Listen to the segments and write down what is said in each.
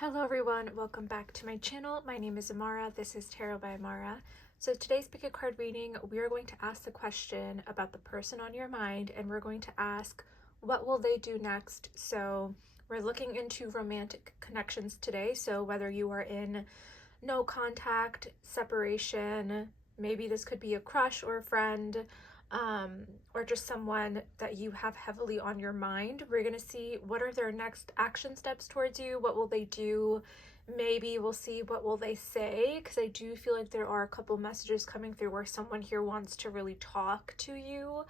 Hello everyone, welcome back to my channel. My name is Amara. This is Tarot by Amara. So today's pick a card reading, we are going to ask the question about the person on your mind, and we're going to ask, what will they do next? So we're looking into romantic connections today. So whether you are in no contact, separation, maybe this could be a crush or a friend, or just someone that you have heavily on your mind. We're going to see what are their next action steps towards you. What will they do? Maybe we'll see what will they say, because I do feel like there are a couple messages coming through where someone here wants to really talk to you.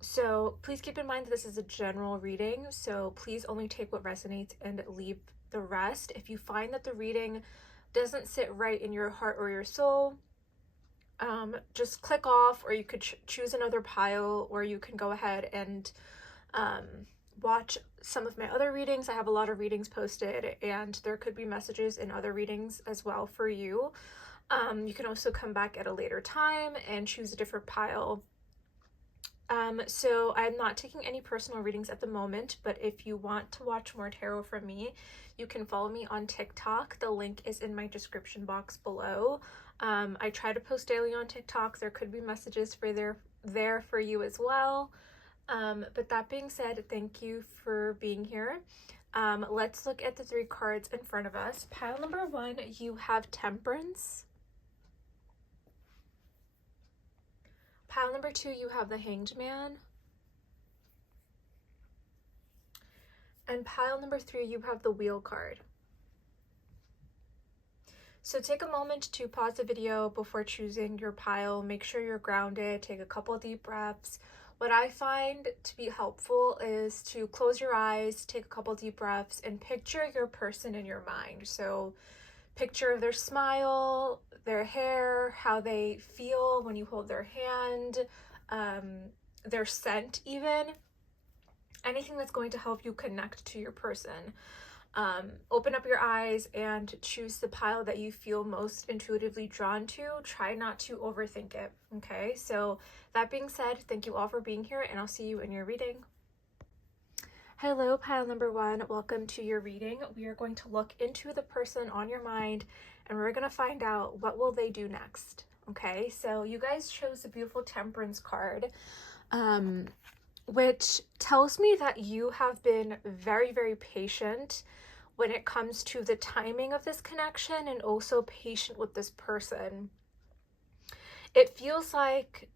So please keep in mind that this is a general reading, so please only take what resonates and leave the rest. If you find that the reading doesn't sit right in your heart or your soul, just click off, or you could choose another pile, or you can go ahead and watch some of my other readings. I have a lot of readings posted, and there could be messages in other readings as well for you. You can also come back at a later time and choose a different pile. So I'm not taking any personal readings at the moment, but if you want to watch more tarot from me, you can follow me on TikTok. The link is in my description box below. I try to post daily on TikTok. There could be messages for there for you as well. But that being said, thank you for being here. Let's look at the three cards in front of us. Pile number one, you have Temperance. Pile number two, you have the Hanged Man. And pile number three, you have the Wheel card. So take a moment to pause the video before choosing your pile. Make sure you're grounded. Take a couple deep breaths. What I find to be helpful is to close your eyes, take a couple deep breaths, and picture your person in your mind. So picture their smile, their hair, how they feel when you hold their hand, their scent even. Anything that's going to help you connect to your person. Open up your eyes and choose the pile that you feel most intuitively drawn to. Try not to overthink it, okay? So that being said, thank you all for being here, and I'll see you in your reading. Hello, pile number one. Welcome to your reading. We are going to look into the person on your mind, and we're going to find out what will they do next, okay? So you guys chose a beautiful Temperance card, which tells me that you have been very, very patient when it comes to the timing of this connection, and also patient with this person. It feels like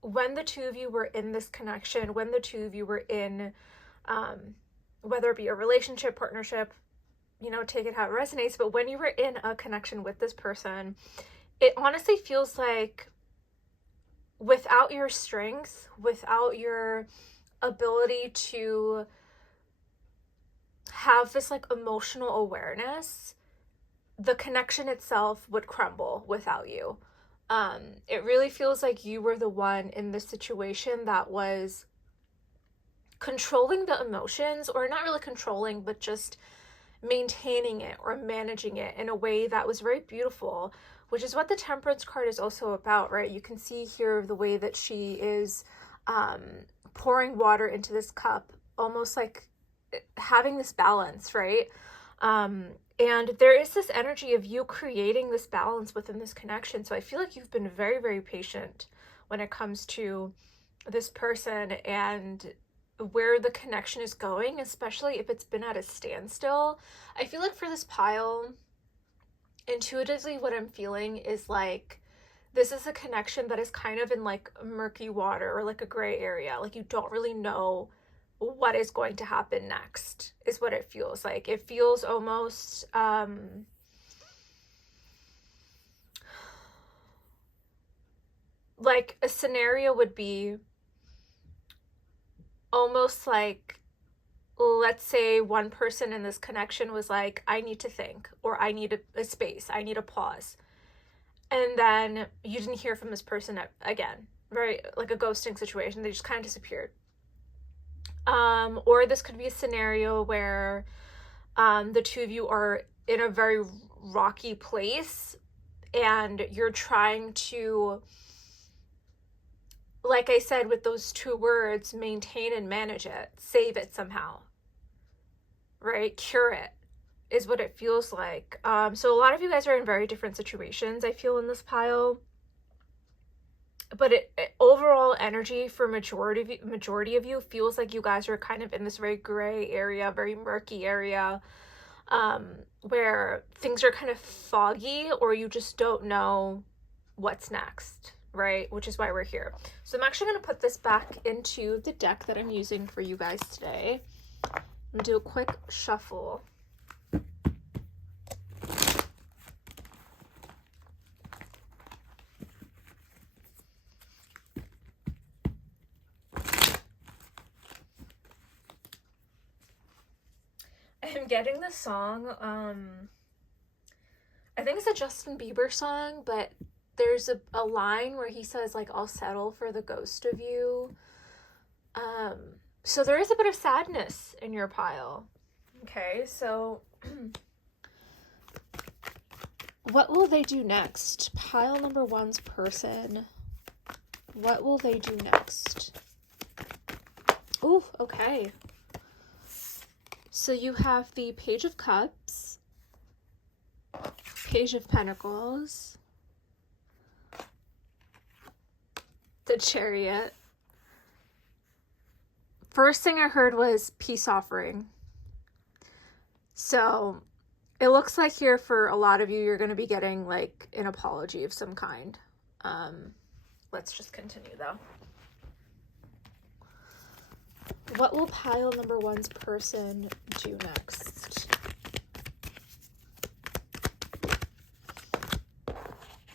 when the two of you were in this connection, when the two of you were in, whether it be a relationship, partnership, you know, take it how it resonates, but when you were in a connection with this person, it honestly feels like without your strength, without your ability to have this like emotional awareness, the connection itself would crumble without you. It really feels like you were the one in this situation that was controlling the emotions, or not really controlling, but just maintaining it or managing it in a way that was very beautiful, which is what the Temperance card is also about, right? You can see here the way that she is pouring water into this cup, almost like having this balance, right? And there is this energy of you creating this balance within this connection. So I feel like you've been very, very patient when it comes to this person and where the connection is going, especially if it's been at a standstill. I feel like for this pile, intuitively what I'm feeling is like this is a connection that is kind of in like murky water, or like a gray area. Like you don't really know what is going to happen next, is what it feels like. It feels almost like a scenario would be almost like, let's say one person in this connection was like, I need to think, or I need a space, I need a pause. And then you didn't hear from this person again. Very like a ghosting situation. They just kind of disappeared. Or this could be a scenario where the two of you are in a very rocky place, and you're trying to, like I said, with those two words, maintain and manage it, save it somehow, right? Cure it. is what it feels like. So a lot of you guys are in very different situations, I feel, in this pile. But overall energy for majority of you feels like you guys are kind of in this very gray area, very murky area, where things are kind of foggy, or you just don't know what's next, right? Which is why we're here. So I'm actually going to put this back into the deck that I'm using for you guys today. I'm going to do a quick shuffle. I'm getting the song, I think it's a Justin Bieber song, but there's a line where he says, like, I'll settle for the ghost of you. So there is a bit of sadness in your pile. Okay, so what will they do next? Pile number one's person. What will they do next? Ooh, okay. So you have the Page of Cups, Page of Pentacles, the Chariot. First thing I heard was peace offering. So it looks like here for a lot of you, you're going to be getting like an apology of some kind. Let's just continue though. What will pile number one's person do next?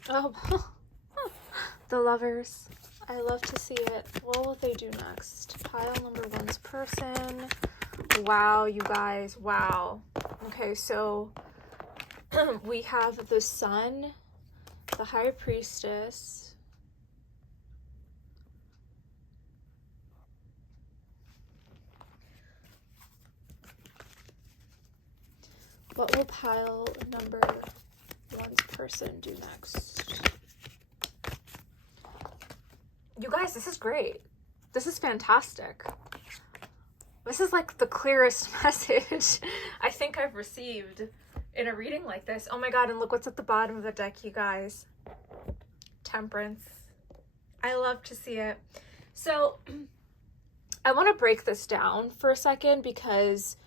Oh, the Lovers. I love to see it. What will they do next? Pile number one's person. Wow, you guys. Wow. Okay, so we have the Sun, the High Priestess, what will pile number one's person do next? You guys, this is great. This is fantastic. This is like the clearest message I think I've received in a reading like this. Oh my god, and look what's at the bottom of the deck, you guys. Temperance. I love to see it. So I want to break this down for a second because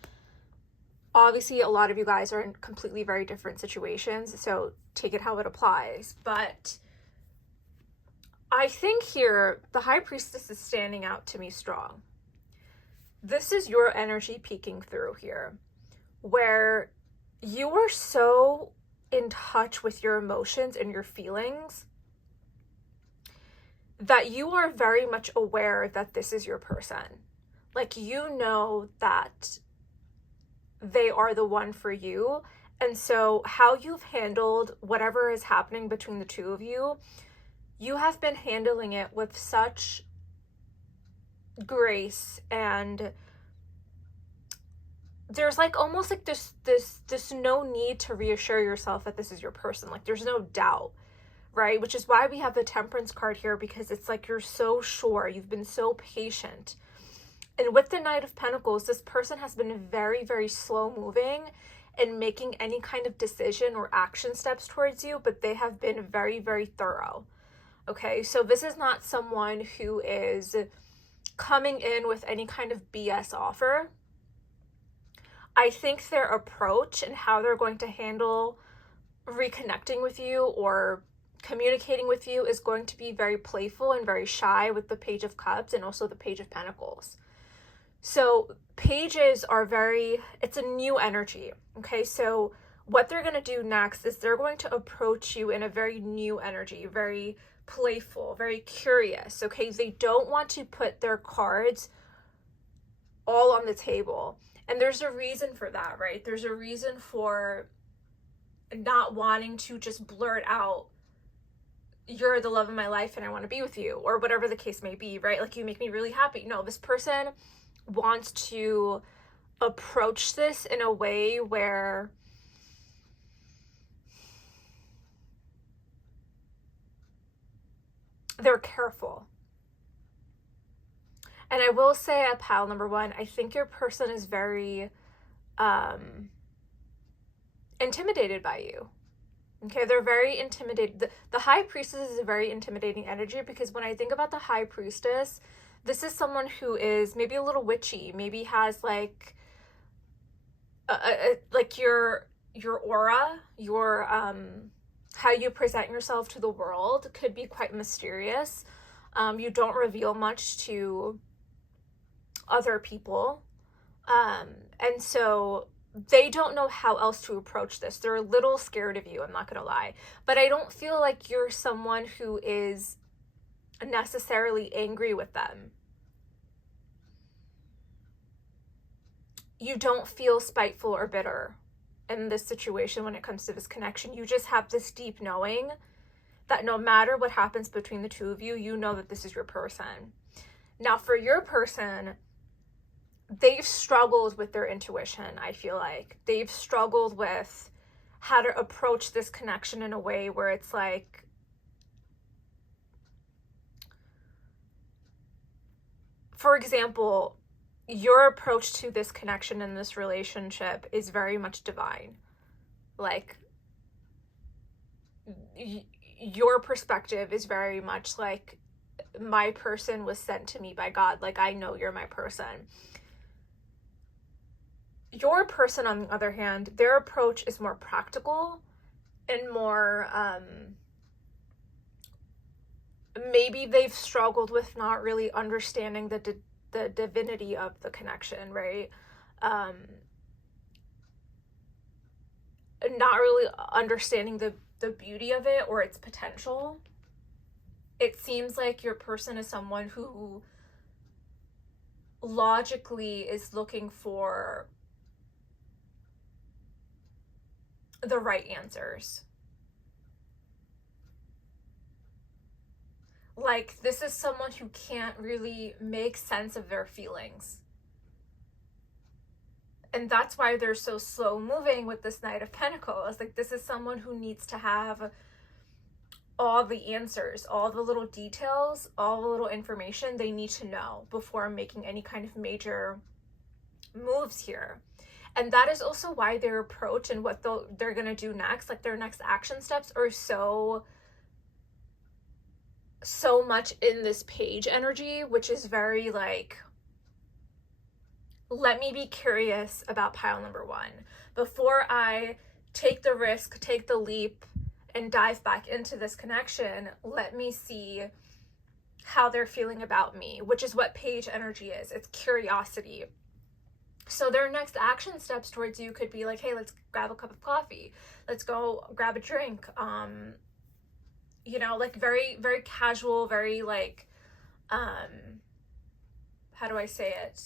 obviously a lot of you guys are in completely very different situations, so take it how it applies. But I think here the High Priestess is standing out to me strong. This is your energy peeking through here, where you are so in touch with your emotions and your feelings that you are very much aware that this is your person. Like, you know that they are the one for you. And so how you've handled whatever is happening between the two of you, you have been handling it with such grace, and there's like almost like this no need to reassure yourself that this is your person. Like, there's no doubt, right? Which is why we have the Temperance card here, because it's like you're so sure, you've been so patient. And with the Knight of Pentacles, this person has been very, very slow moving in making any kind of decision or action steps towards you, but they have been very, very thorough. Okay, so this is not someone who is coming in with any kind of BS offer. I think their approach and how they're going to handle reconnecting with you or communicating with you is going to be very playful and very shy, with the Page of Cups and also the Page of Pentacles. So pages are it's a new energy. Okay, so what they're going to do next is they're going to approach you in a very new energy, very playful, very curious. Okay, they don't want to put their cards all on the table. And there's a reason for that, right? There's a reason for not wanting to just blurt out, you're the love of my life and I want to be with you, or whatever the case may be, right? Like, you make me really happy. No, this person wants to approach this in a way where they're careful. And I will say at pile number one, I think your person is very intimidated by you. Okay, they're very intimidated. The High Priestess is a very intimidating energy, because when I think about the High Priestess, this is someone who is maybe a little witchy, maybe has like like your aura, your how you present yourself to the world could be quite mysterious. You don't reveal much to other people. And so they don't know how else to approach this. They're a little scared of you, I'm not gonna lie. But I don't feel like you're someone who is necessarily angry with them. You don't feel spiteful or bitter in this situation when it comes to this connection. You just have this deep knowing that no matter what happens between the two of you, you know that this is your person. Now, for your person, they've struggled with their intuition, I feel like. They've struggled with how to approach this connection in a way where it's like, for example, your approach to this connection and this relationship is very much divine. Like, your perspective is very much like, my person was sent to me by God. Like, I know you're my person. Your person, on the other hand, their approach is more practical and more, maybe they've struggled with not really understanding the divinity of the connection, right? Not really understanding the beauty of it or its potential. It seems like your person is someone who logically is looking for the right answers. Like, this is someone who can't really make sense of their feelings. And that's why they're so slow moving with this Knight of Pentacles. Like, this is someone who needs to have all the answers, all the little details, all the little information they need to know before making any kind of major moves here. And that is also why their approach and what they're going to do next, like their next action steps, are so much in this Page energy, which is very like, let me be curious about pile number one. Before I take the risk, take the leap, and dive back into this connection, let me see how they're feeling about me, which is what Page energy is. It's curiosity. So their next action steps towards you could be like, hey, let's grab a cup of coffee. Let's go grab a drink. You know, like very, very casual, very like, how do I say it?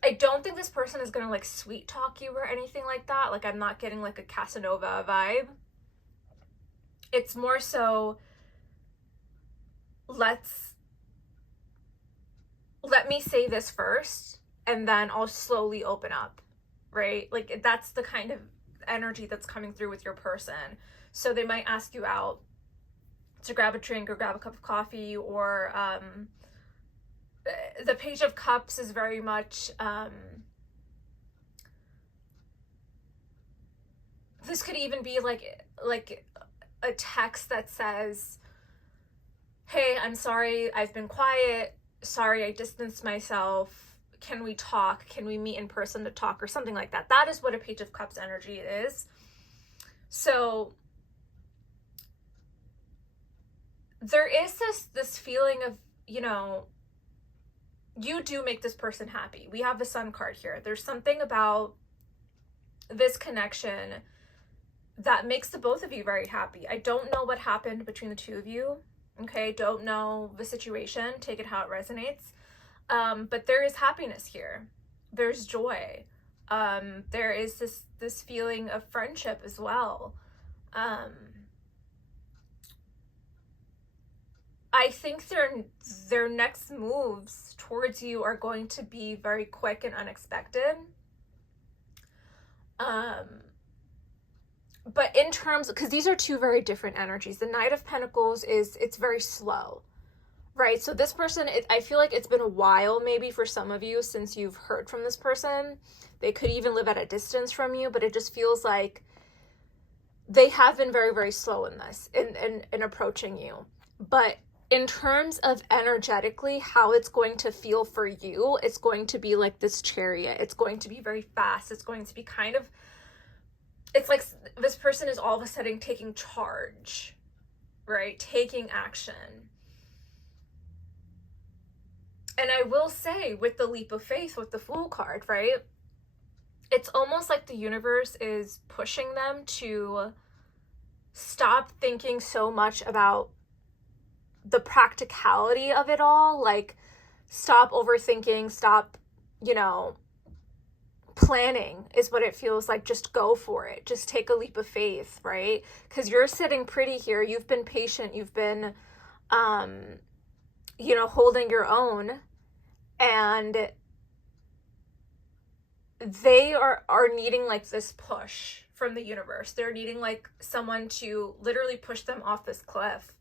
I don't think this person is gonna like sweet talk you or anything like that. Like, I'm not getting like a Casanova vibe. It's more so, let me say this first and then I'll slowly open up, right? Like, that's the kind of energy that's coming through with your person. So they might ask you out to grab a drink or grab a cup of coffee, or the Page of Cups is very much, this could even be like a text that says, hey, I'm sorry, I've been quiet. Sorry, I distanced myself. Can we talk? Can we meet in person to talk, or something like that? That is what a Page of Cups energy is. So there is this feeling of, you know, you do make this person happy. We have the Sun card here. There's something about this connection that makes the both of you very happy. I don't know what happened between the two of you. Okay, don't know the situation. Take it how it resonates. But there is happiness here. There's joy. There is this feeling of friendship as well. I think their next moves towards you are going to be very quick and unexpected. But in terms, because these are two very different energies. The Knight of Pentacles it's very slow, right? So this person, I feel like it's been a while maybe for some of you since you've heard from this person. They could even live at a distance from you, but it just feels like they have been very, very slow in this, in approaching you. But in terms of energetically how it's going to feel for you, it's going to be like this chariot. It's going to be very fast. It's going to be kind of, it's like this person is all of a sudden taking charge, right? Taking action. And I will say, with the leap of faith, with the Fool card, right? It's almost like the universe is pushing them to stop thinking so much about the practicality of it all. Like, stop overthinking, stop, planning is what it feels like. Just go for it. Just take a leap of faith, right? Because you're sitting pretty here. You've been patient. You've been, holding your own. And they are needing like this push from the universe. They're needing like someone to literally push them off this cliff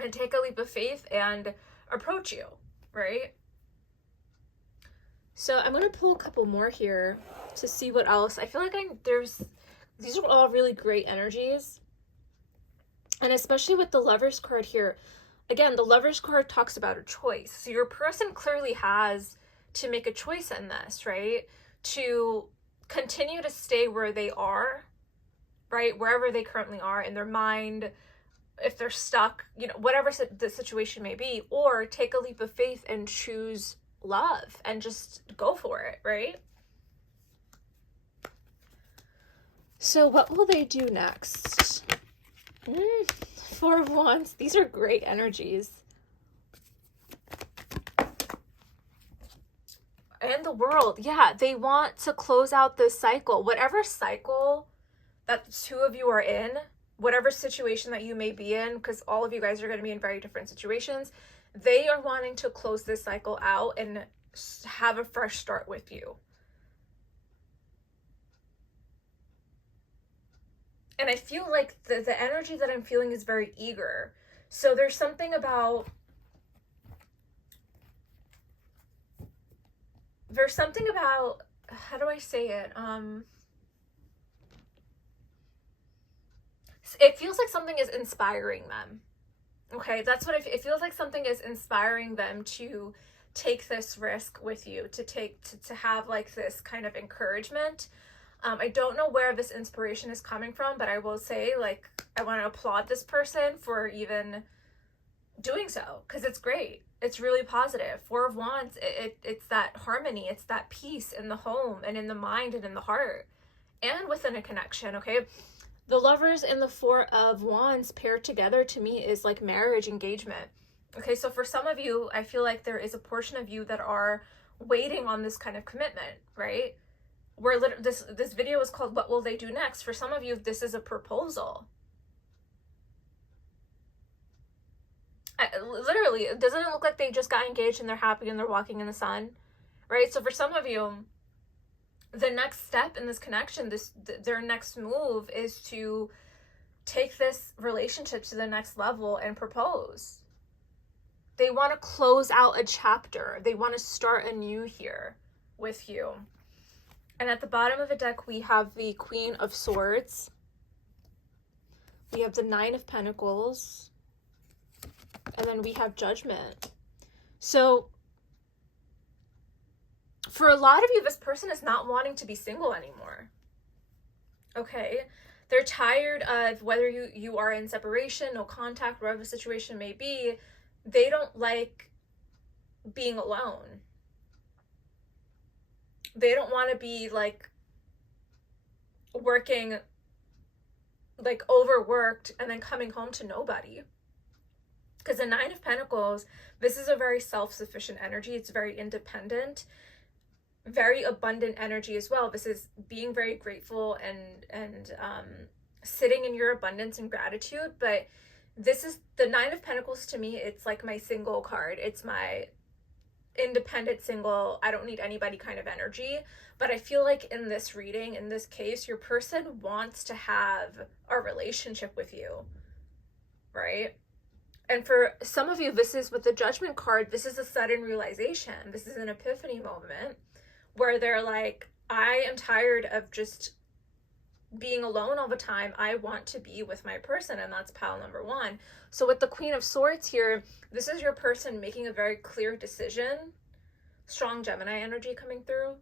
and take a leap of faith and approach you, right? So I'm going to pull a couple more here to see what else. I feel like these are all really great energies. And especially with the Lovers card here, again, the Lovers card talks about a choice. So your person clearly has to make a choice in this, right? To continue to stay where they are, right? Wherever they currently are in their mind, if they're stuck, whatever the situation may be, or take a leap of faith and choose love and just go for it, right? So what will they do next? Four of Wands. These are great energies. And the World. Yeah, they want to close out this cycle. Whatever cycle that the two of you are in, whatever situation that you may be in, because all of you guys are going to be in very different situations, they are wanting to close this cycle out and have a fresh start with you. And I feel like the energy that I'm feeling is very eager. So there's something about, how do I say it? It feels like something is inspiring them. Okay, that's what it feels like. Something is inspiring them to take this risk with you, to have like this kind of encouragement. I don't know where this inspiration is coming from, but I will say, like, I want to applaud this person for even doing so, because it's great. It's really positive. Four of Wands, it's that harmony, it's that peace in the home and in the mind and in the heart and within a connection, okay? The Lovers and the Four of Wands paired together to me is like marriage, engagement. Okay, so for some of you, I feel like there is a portion of you that are waiting on this kind of commitment, right? Where this video is called What Will They Do Next? For some of you, this is a proposal. Literally, doesn't it look like they just got engaged and they're happy and they're walking in the sun, right? So for some of you, the next step in this connection, their next move is to take this relationship to the next level and propose. They want to close out a chapter. They want to start anew here with you. And at the bottom of the deck, we have the Queen of Swords. We have the Nine of Pentacles. And then we have Judgment. So for a lot of you, this person is not wanting to be single anymore. Okay? They're tired of whether you are in separation, no contact, whatever the situation may be. They don't like being alone. They don't want to be like working, like overworked and then coming home to nobody. Because the Nine of Pentacles, this is a very self-sufficient energy. It's very independent, very abundant energy as well. This is being very grateful and sitting in your abundance and gratitude. But this is the Nine of Pentacles to me. It's like my single card. It's my independent single, I don't need anybody kind of energy. But I feel like in this reading, in this case, your person wants to have a relationship with you, right? And for some of you, this is with the Judgment card, this is a sudden realization. This is an epiphany moment where they're like, I am tired of just being alone all the time. I want to be with my person, and that's pile number one. So with the Queen of Swords here, this is your person making a very clear decision. Strong Gemini energy coming through.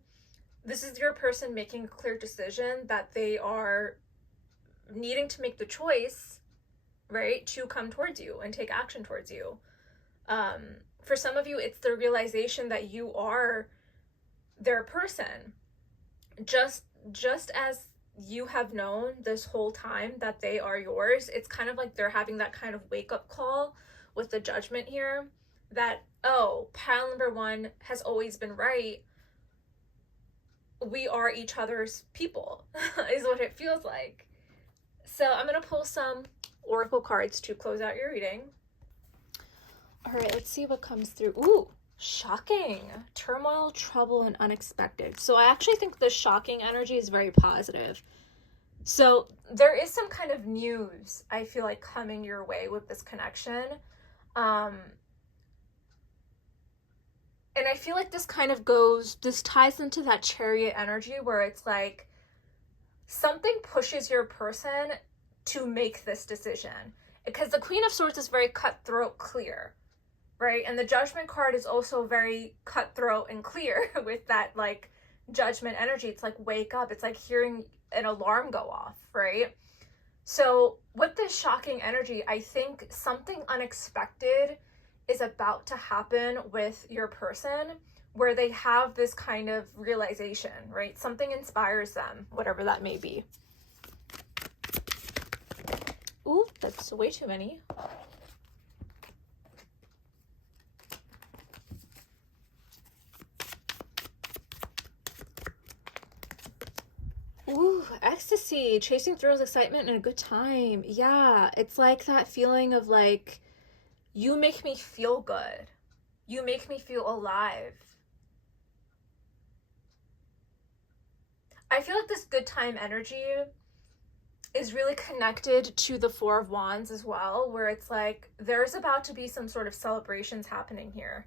This is your person making a clear decision that they are needing to make the choice, right, to come towards you and take action towards you. For some of you, it's the realization that you are their person. Just as you have known this whole time that they are yours, it's kind of like they're having that kind of wake-up call with the Judgment here, that, oh, pile number one has always been right. We are each other's people, is what it feels like. So I'm going to pull some oracle cards to close out your reading. All right, let's see what comes through. Ooh, shocking. Turmoil, trouble, and unexpected. So I actually think the shocking energy is very positive. So there is some kind of news, I feel like, coming your way with this connection. And I feel like this ties into that Chariot energy where it's like something pushes your person to make this decision. Because the Queen of Swords is very cutthroat, clear, right? And the Judgment card is also very cutthroat and clear with that, like, Judgment energy. It's like, wake up. It's like hearing an alarm go off, right? So with this shocking energy, I think something unexpected is about to happen with your person where they have this kind of realization, right? Something inspires them, whatever that may be. Ooh, that's way too many. Ooh, ecstasy, chasing thrills, excitement, and a good time. Yeah, it's like that feeling of like, you make me feel good. You make me feel alive. I feel like this good time energy is really connected to the Four of Wands as well, where it's like there's about to be some sort of celebrations happening here.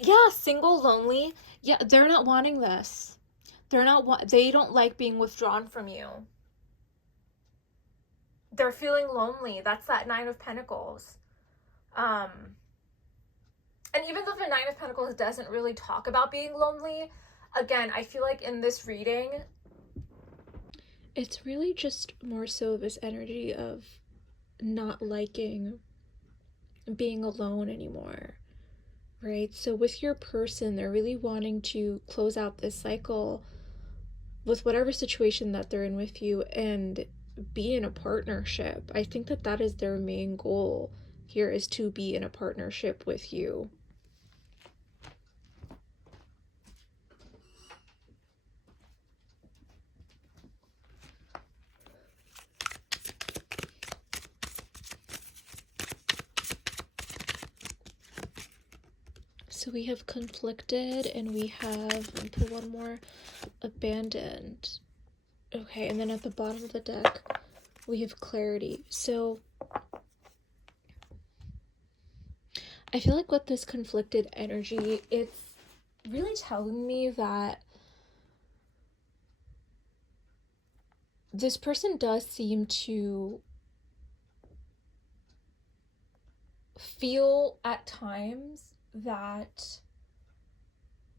Yeah, single, lonely. Yeah, they're not wanting this. They don't like being withdrawn from you. They're feeling lonely. That's that Nine of Pentacles. And even though the Nine of Pentacles doesn't really talk about being lonely, again, I feel like in this reading, it's really just more so this energy of not liking being alone anymore, right? So with your person, they're really wanting to close out this cycle with whatever situation that they're in with you and be in a partnership. I think that that is their main goal here, is to be in a partnership with you. So we have conflicted, and we have, let me pull one more, abandoned. Okay, and then at the bottom of the deck, we have clarity. So I feel like with this conflicted energy, it's really telling me that this person does seem to feel at times that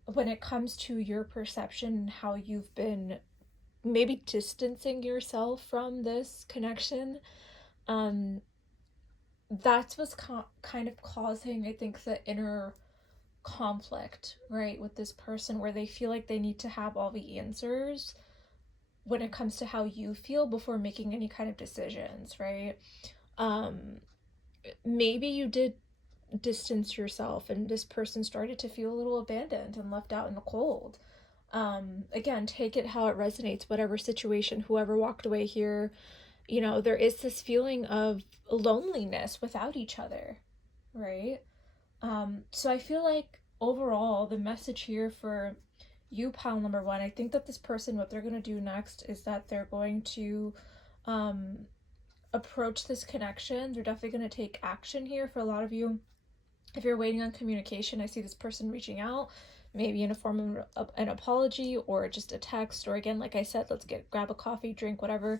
when it comes to your perception and how you've been maybe distancing yourself from this connection, that's what's kind of causing, I think, the inner conflict, right, with this person, where they feel like they need to have all the answers when it comes to how you feel before making any kind of decisions, right? Maybe you did distance yourself and this person started to feel a little abandoned and left out in the cold. Again, take it how it resonates, whatever situation, whoever walked away here, you know, there is this feeling of loneliness without each other, right? So I feel like overall the message here for you, pile number one, I think that this person, what they're going to do next is that they're going to approach this connection. They're definitely going to take action here. For a lot of you, if you're waiting on communication, I see this person reaching out, maybe in a form of an apology or just a text, or again, like I said, let's grab a coffee, drink, whatever.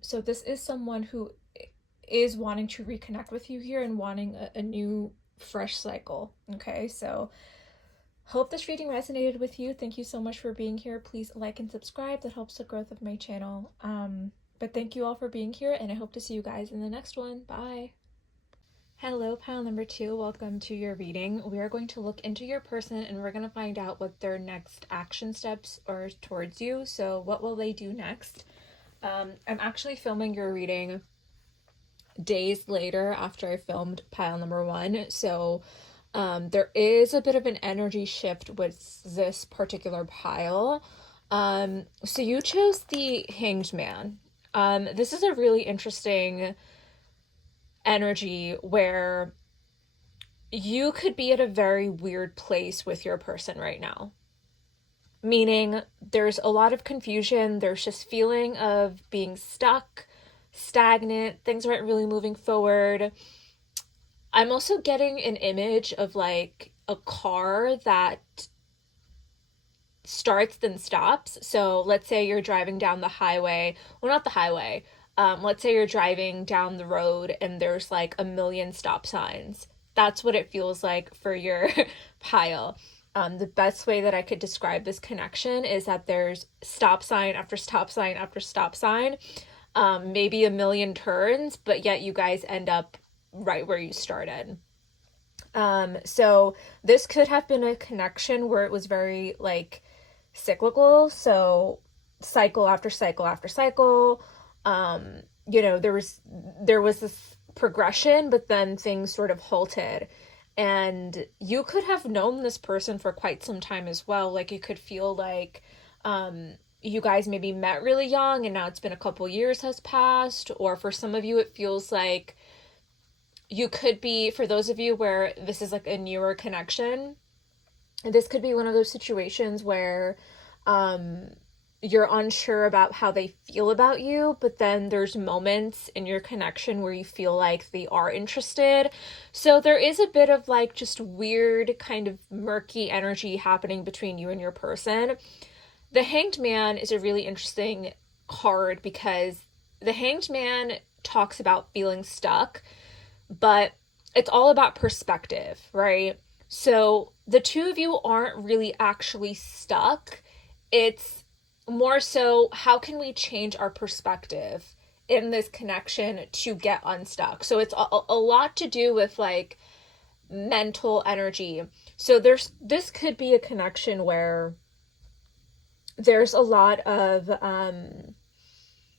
So this is someone who is wanting to reconnect with you here and wanting a new fresh cycle. Okay, so hope this reading resonated with you. Thank you so much for being here. Please like and subscribe. That helps the growth of my channel. But thank you all for being here, and I hope to see you guys in the next one. Bye. Hello, pile number 2. Welcome to your reading. We are going to look into your person, and we're going to find out what their next action steps are towards you. So what will they do next? I'm actually filming your reading days later after I filmed pile number 1. So there is a bit of an energy shift with this particular pile. So you chose the Hanged Man. This is a really interesting energy where you could be at a very weird place with your person right now. Meaning there's a lot of confusion. There's just feeling of being stuck, stagnant. Things aren't really moving forward. I'm also getting an image of like a car that starts then stops. So let's say you're driving down the highway. Well, not the highway. Let's say you're driving down the road and there's like a million stop signs. That's what it feels like for your pile. The best way that I could describe this connection is that there's stop sign after stop sign after stop sign, maybe a million turns, but yet you guys end up right where you started. So this could have been a connection where it was very like cyclical. So cycle after cycle after cycle. You know, there was this progression, but then things sort of halted. And you could have known this person for quite some time as well. Like it could feel like you guys maybe met really young and now it's been a couple years has passed. Or for some of you, it feels like you could be, for those of you where this is like a newer connection, this could be one of those situations where you're unsure about how they feel about you, but then there's moments in your connection where you feel like they are interested. So there is a bit of like just weird kind of murky energy happening between you and your person. The Hanged Man is a really interesting card because the Hanged Man talks about feeling stuck, but it's all about perspective, right? So the two of you aren't really actually stuck. It's more so, how can we change our perspective in this connection to get unstuck? So it's a lot to do with like mental energy. So this could be a connection where there's a lot of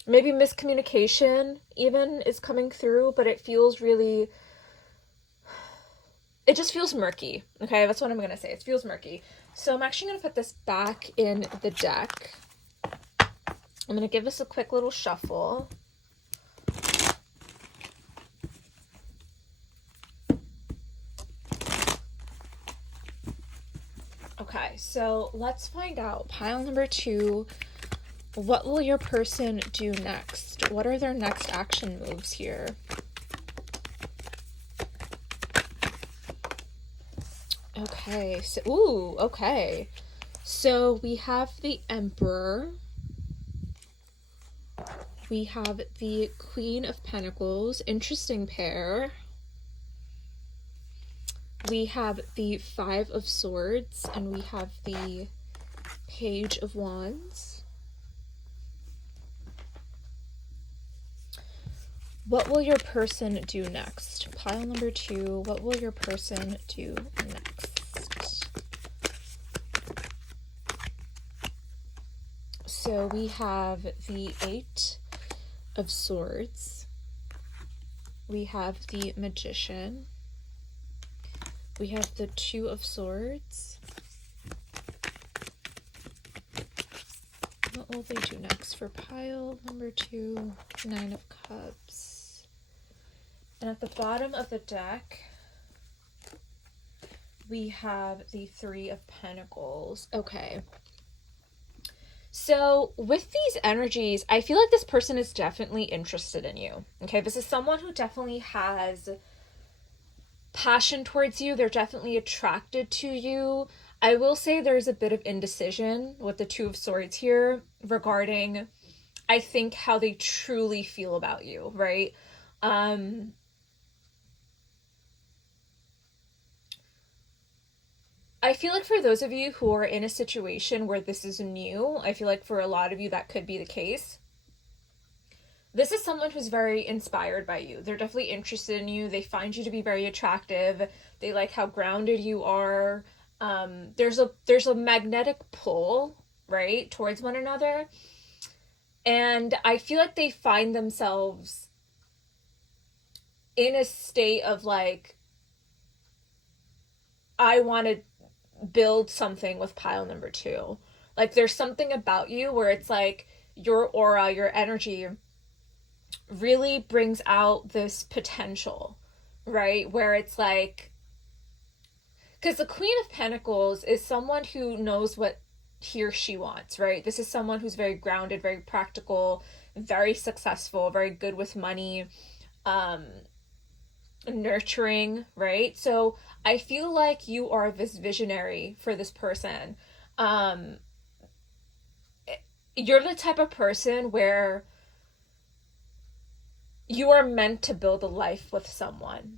maybe miscommunication even is coming through, but it feels really, it just feels murky. Okay, that's what I'm gonna say. It feels murky. So I'm actually gonna put this back in the deck. I'm gonna give this a quick little shuffle. Okay, so let's find out. Pile number 2, what will your person do next? What are their next action moves here? Okay, so, ooh, okay. So we have the Emperor. We have the Queen of Pentacles, interesting pair. We have the Five of Swords, and we have the Page of Wands. What will your person do next? Pile number 2, what will your person do next? So we have the 8 of Swords. We have the Magician. We have the 2 of Swords. What will they do next for pile number 2? 9 of Cups. And at the bottom of the deck, we have the 3 of Pentacles. Okay. So, with these energies, I feel like this person is definitely interested in you. Okay, this is someone who definitely has passion towards you. They're definitely attracted to you. I will say there's a bit of indecision with the Two of Swords here regarding, I think, how they truly feel about you, right? Um, I feel like for those of you who are in a situation where this is new, I feel like for a lot of you that could be the case. This is someone who's very inspired by you. They're definitely interested in you. They find you to be very attractive. They like how grounded you are. There's a magnetic pull, right, towards one another. And I feel like they find themselves in a state of like, I want to build something with pile number two. Like there's something about you where it's like your aura, your energy really brings out this potential, right? Where it's like, because the Queen of Pentacles is someone who knows what he or she wants, right? This is someone who's very grounded, very practical, very successful, very good with money, um, nurturing, right? So I feel like you are this visionary for this person. Um, you're the type of person where you are meant to build a life with someone,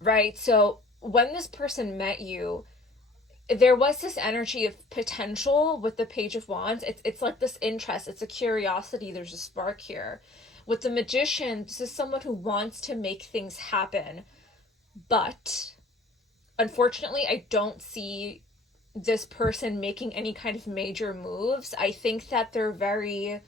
right? So when this person met you, there was this energy of potential with the Page of Wands. It's like this interest, it's a curiosity, there's a spark here. With the Magician, this is someone who wants to make things happen, but unfortunately, I don't see this person making any kind of major moves. I think that they're very,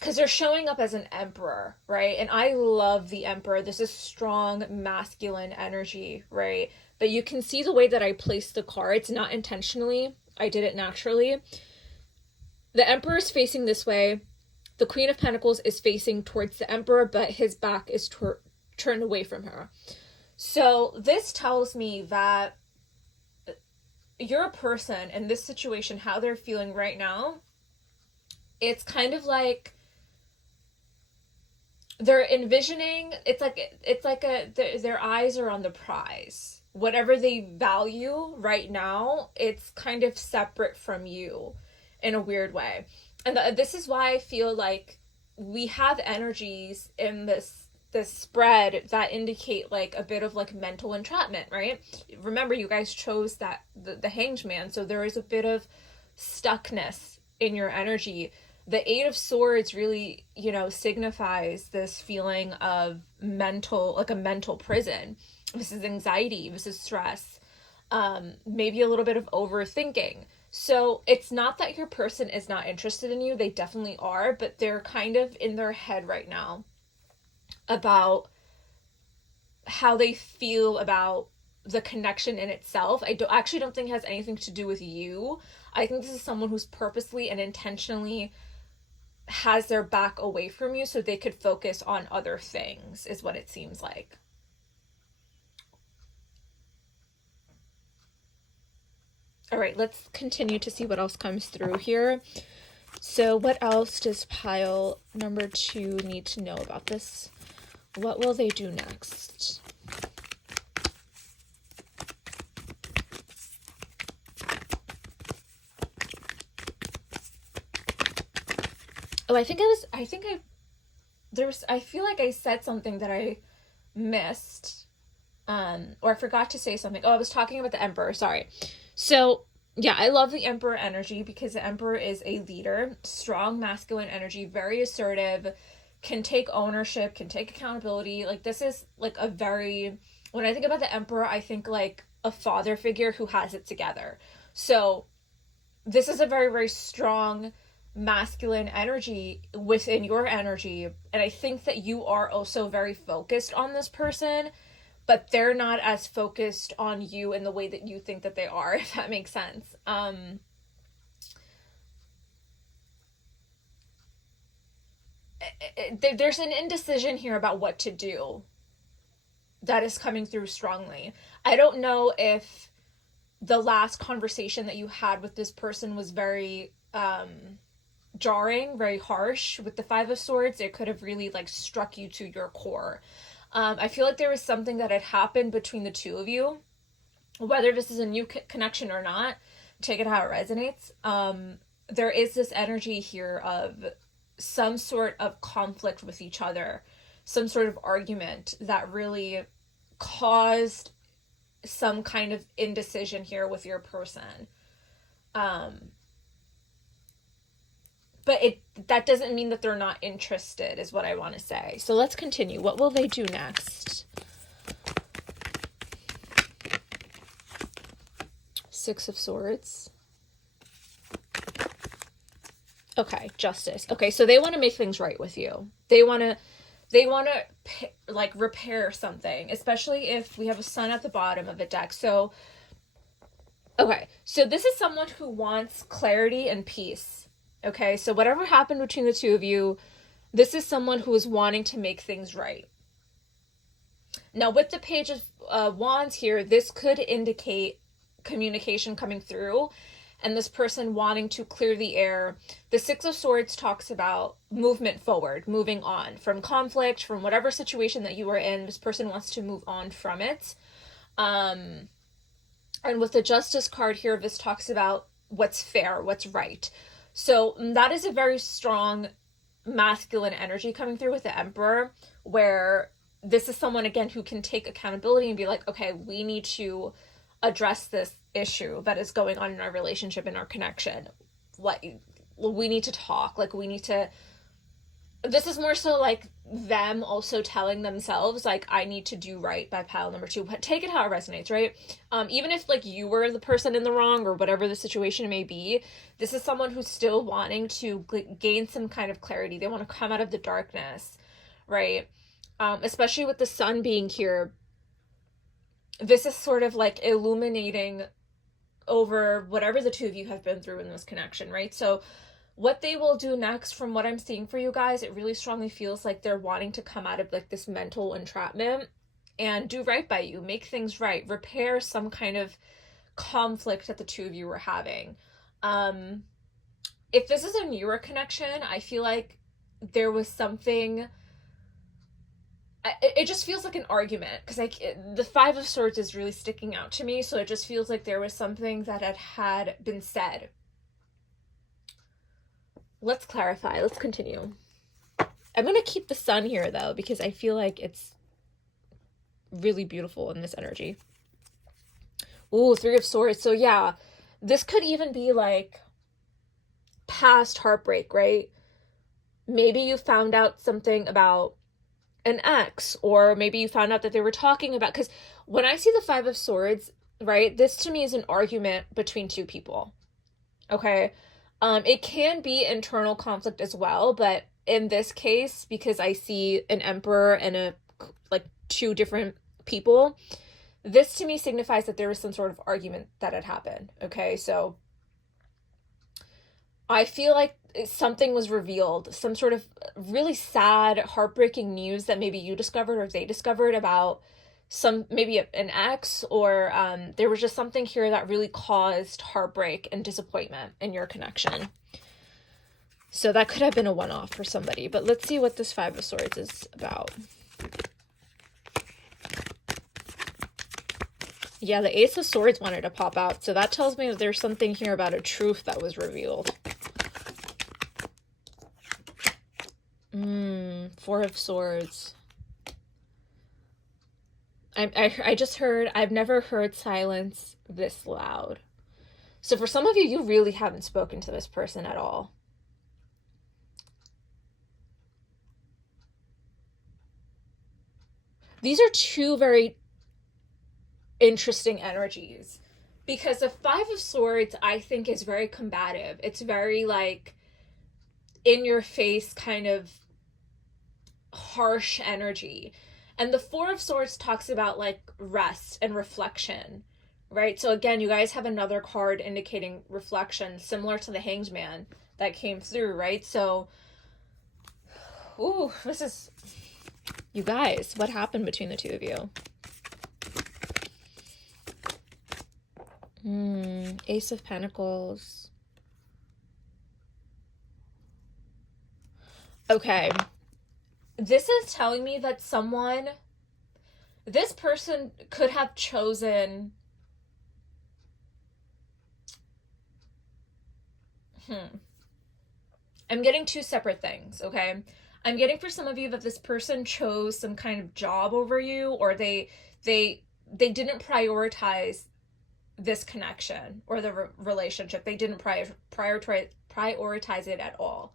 because they're showing up as an emperor, right? And I love the emperor. This is strong masculine energy, right? But you can see the way that I placed the cards, not intentionally. I did it naturally. The emperor is facing this way. The Queen of Pentacles is facing towards the emperor, but his back is turned away from her. So this tells me that you're a person in this situation, how they're feeling right now. It's kind of like they're envisioning, their eyes are on the prize. Whatever they value right now, it's kind of separate from you in a weird way. And this is why I feel like we have energies in this spread that indicate like a bit of like mental entrapment, right? Remember, you guys chose that the Hanged Man, so there is a bit of stuckness in your energy. The Eight of Swords really, signifies this feeling of mental, like a mental prison. This is anxiety, this is stress, maybe a little bit of overthinking. So it's not that your person is not interested in you, they definitely are, but they're kind of in their head right now about how they feel about the connection in itself. I don't think it has anything to do with you. I think this is someone who's purposely and intentionally has their back away from you so they could focus on other things, is what it seems like. All right, let's continue to see what else comes through here. So what else does pile number 2 need to know about this? What will they do next? Oh, I feel like I said something that I missed. Or I forgot to say something. Oh, I was talking about the Emperor, sorry. So, yeah, I love the Emperor energy because the Emperor is a leader, strong masculine energy, very assertive, can take ownership, can take accountability. Like, this is like a very, when I think about the Emperor, I think like a father figure who has it together. So, this is a very, very strong masculine energy within your energy. And I think that you are also very focused on this person, but they're not as focused on you in the way that you think that they are, if that makes sense. There's an indecision here about what to do that is coming through strongly. I don't know if the last conversation that you had with this person was very jarring, very harsh. With the Five of Swords, it could have really like struck you to your core. I feel like there was something that had happened between the two of you, whether this is a new connection or not. Take it how it resonates. There is this energy here of some sort of conflict with each other, some sort of argument that really caused some kind of indecision here with your person. But that doesn't mean that they're not interested, is what I want to say. So let's continue. What will they do next? Six of Swords. Okay, Justice. Okay, so they want to make things right with you. They want to like repair something, especially if we have a Sun at the bottom of the deck. So, okay, so this is someone who wants clarity and peace. Okay, so whatever happened between the two of you, this is someone who is wanting to make things right. Now, with the Page of Wands here, this could indicate communication coming through and this person wanting to clear the air. The Six of Swords talks about movement forward, moving on from conflict, from whatever situation that you are in. This person wants to move on from it. And with the Justice card here, this talks about what's fair, what's right. So that is a very strong masculine energy coming through with the Emperor, where this is someone, again, who can take accountability and be like, okay, we need to address this issue that is going on in our relationship, in our connection. We need to talk. Like, we need to... This is more so like them also telling themselves, like, I need to do right by pile number two. But take it how it resonates, right? Even if, like, you were the person in the wrong or whatever the situation may be, this is someone who's still wanting to gain some kind of clarity. They want to come out of the darkness, right? Especially with the Sun being here. This is sort of like illuminating over whatever the two of you have been through in this connection, right? So what they will do next, from what I'm seeing for you guys, it really strongly feels like they're wanting to come out of like this mental entrapment and do right by you, make things right, repair some kind of conflict that the two of you were having. If this is a newer connection, I feel like there was something... It just feels like an argument, because like the Five of Swords is really sticking out to me, so it just feels like there was something that had been said. Let's clarify. Let's continue. I'm going to keep the Sun here, though, because I feel like it's really beautiful in this energy. Ooh, Three of Swords. So yeah, this could even be like past heartbreak, right? Maybe you found out something about an ex, or maybe you found out that they were talking about... Because when I see the Five of Swords, right, this to me is an argument between two people. Okay? It can be internal conflict as well, but in this case, because I see an Emperor and two different people, this to me signifies that there was some sort of argument that had happened. Okay, so I feel like something was revealed, some sort of really sad, heartbreaking news that maybe you discovered or they discovered about maybe an ex, or there was just something here that really caused heartbreak and disappointment in your connection. So that could have been a one-off for somebody, but let's see what this Five of Swords is about. Yeah, the Ace of Swords wanted to pop out, so that tells me that there's something here about a truth that was revealed. Four of Swords. I just heard, I've never heard silence this loud. So for some of you, you really haven't spoken to this person at all. These are two very interesting energies, because the Five of Swords, I think, is very combative. It's very like in your face, kind of harsh energy. And the Four of Swords talks about like rest and reflection, right? So again, you guys have another card indicating reflection, similar to the Hanged Man that came through, right? So, ooh, this is... You guys, what happened between the two of you? Ace of Pentacles. Okay. This is telling me that this person could have chosen, I'm getting two separate things, okay? I'm getting for some of you that this person chose some kind of job over you, or they didn't prioritize this connection or the relationship. They didn't prioritize it at all.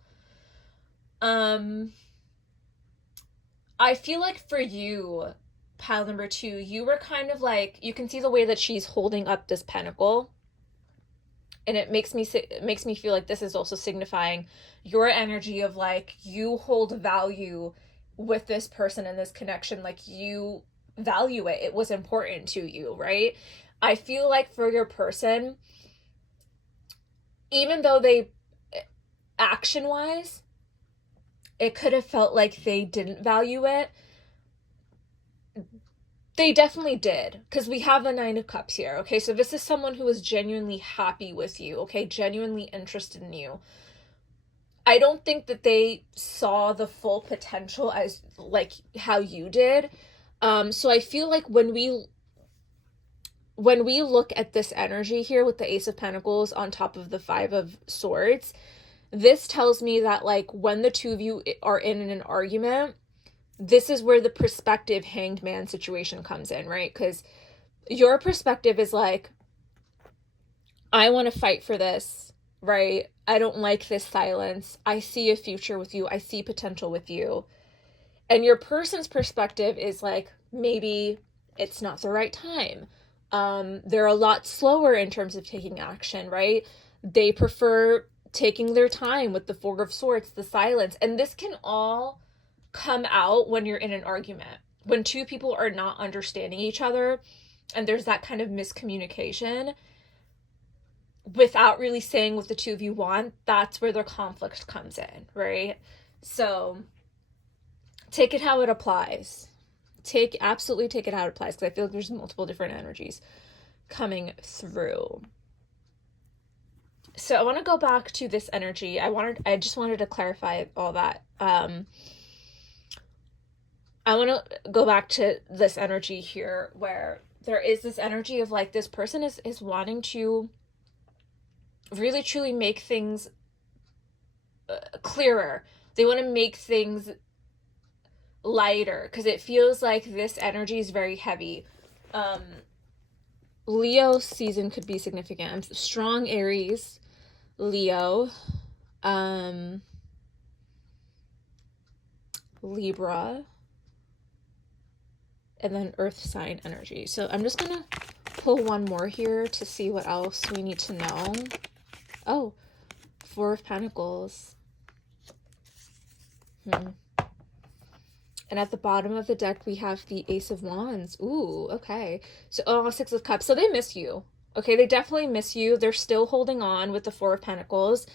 I feel like for you, pile number 2, you were kind of like, you can see the way that she's holding up this pentacle, and it makes me feel like this is also signifying your energy of like, you hold value with this person and this connection, like you value it. It was important to you, right? I feel like for your person, even though they, action wise, it could have felt like they didn't value it, they definitely did, because we have the 9 of Cups here, okay? So this is someone who is genuinely happy with you, okay? Genuinely interested in you. I don't think that they saw the full potential as, like, how you did. So I feel like when we look at this energy here with the Ace of Pentacles on top of the 5 of Swords, this tells me that, like, when the two of you are in an argument, this is where the perspective Hanged Man situation comes in, right? Because your perspective is like, I want to fight for this, right? I don't like this silence. I see a future with you. I see potential with you. And your person's perspective is like, maybe it's not the right time. They're a lot slower in terms of taking action, right? They prefer taking their time with the 4 of Swords, the silence. And this can all come out when you're in an argument. When two people are not understanding each other and there's that kind of miscommunication without really saying what the two of you want, that's where the conflict comes in, right? So take it how it applies. Absolutely take it how it applies, because I feel like there's multiple different energies coming through. So I want to go back to this energy. I just wanted to clarify all that. I want to go back to this energy here where there is this energy of like, this person is wanting to really truly make things clearer. They want to make things lighter, because it feels like this energy is very heavy. Leo season could be significant. I'm strong Aries, Leo, Libra, and then earth sign energy. So I'm just gonna pull one more here to see what else we need to know. Oh, 4 of Pentacles. And at the bottom of the deck, we have the Ace of Wands. Ooh, okay. So, 6 of Cups. So they miss you. Okay, they definitely miss you. They're still holding on with the 4 of Pentacles.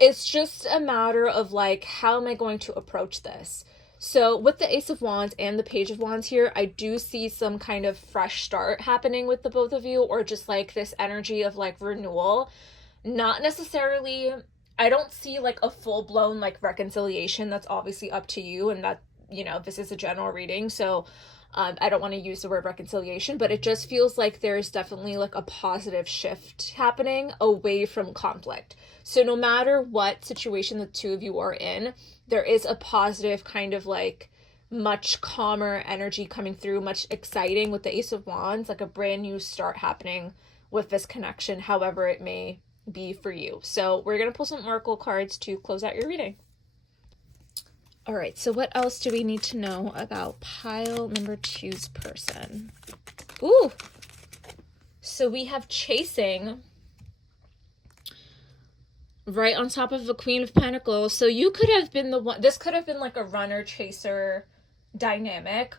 It's just a matter of like, how am I going to approach this? So with the Ace of Wands and the Page of Wands here, I do see some kind of fresh start happening with the both of you, or just like this energy of like renewal. Not necessarily, I don't see like a full-blown like reconciliation. That's obviously up to you, and that, you know, this is a general reading, so I don't want to use the word reconciliation, but it just feels like there's definitely like a positive shift happening away from conflict. So no matter what situation the two of you are in, there is a positive kind of like much calmer energy coming through, much exciting with the Ace of Wands, like a brand new start happening with this connection, however it may be for you. So we're going to pull some oracle cards to close out your reading. All right, so what else do we need to know about pile number 2's person? Ooh, so we have chasing right on top of the Queen of Pentacles. So you could have been the one, this could have been like a runner-chaser dynamic.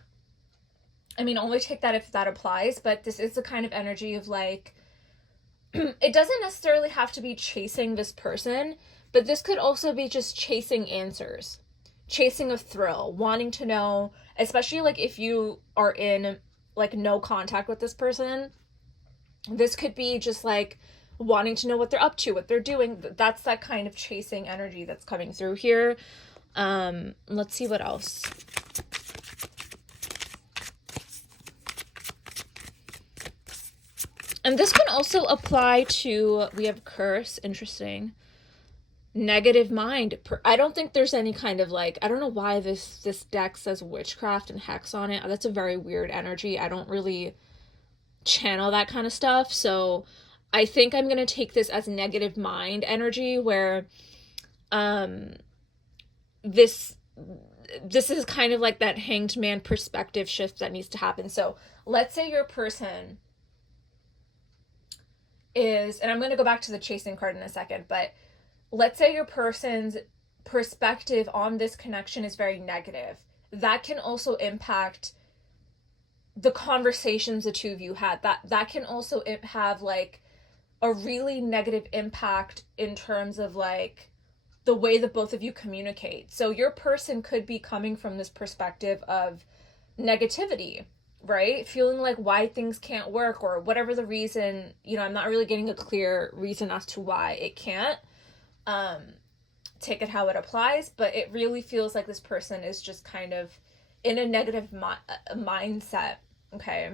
I mean, only take that if that applies, but this is the kind of energy of like, it doesn't necessarily have to be chasing this person, but this could also be just chasing answers. Chasing a thrill, wanting to know, especially like if you are in like no contact with this person, This could be just like wanting to know what they're up to, what they're doing. That's that kind of chasing energy that's coming through here. Let's see what else. And this can also apply to, we have curse, interesting. Negative mind. I don't think there's any kind of like, I don't know why this deck says witchcraft and hex on it. That's a very weird energy. I don't really channel that kind of stuff. So I think I'm going to take this as negative mind energy where this is kind of like that hanged man perspective shift that needs to happen. So let's say your person is, and I'm going to go back to the chasing card in a second, but let's say your person's perspective on this connection is very negative. That can also impact the conversations the two of you had. That can also have like a really negative impact in terms of like the way that both of you communicate. So your person could be coming from this perspective of negativity, right? Feeling like why things can't work or whatever the reason, I'm not really getting a clear reason as to why it can't. Take it how it applies, but it really feels like this person is just kind of in a negative mindset, okay?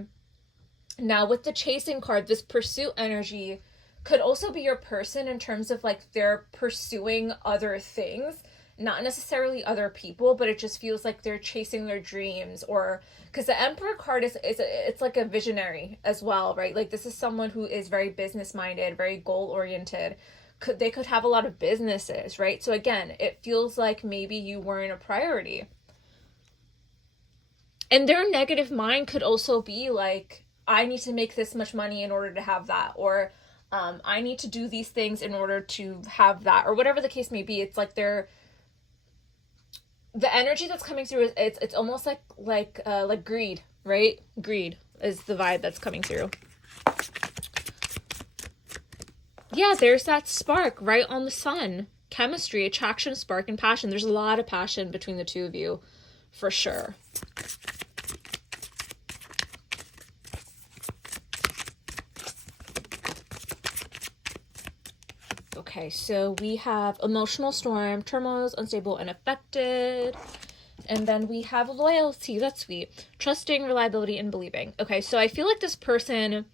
Now with the chasing card, this pursuit energy could also be your person in terms of like they're pursuing other things, not necessarily other people, but it just feels like they're chasing their dreams. Or because the Emperor card it's like a visionary as well, right? Like this is someone who is very business minded, very goal oriented. They could have a lot of businesses, right? So again, it feels like maybe you weren't a priority. And their negative mind could also be like, I need to make this much money in order to have that, or I need to do these things in order to have that, or whatever the case may be. It's like the energy that's coming through is it's almost like greed, right? Greed is the vibe that's coming through. Yeah, there's that spark right on the sun. Chemistry, attraction, spark, and passion. There's a lot of passion between the two of you, for sure. Okay, so we have emotional storm, turmoil, unstable, and affected. And then we have loyalty. That's sweet. Trusting, reliability, and believing. Okay, so I feel like this person,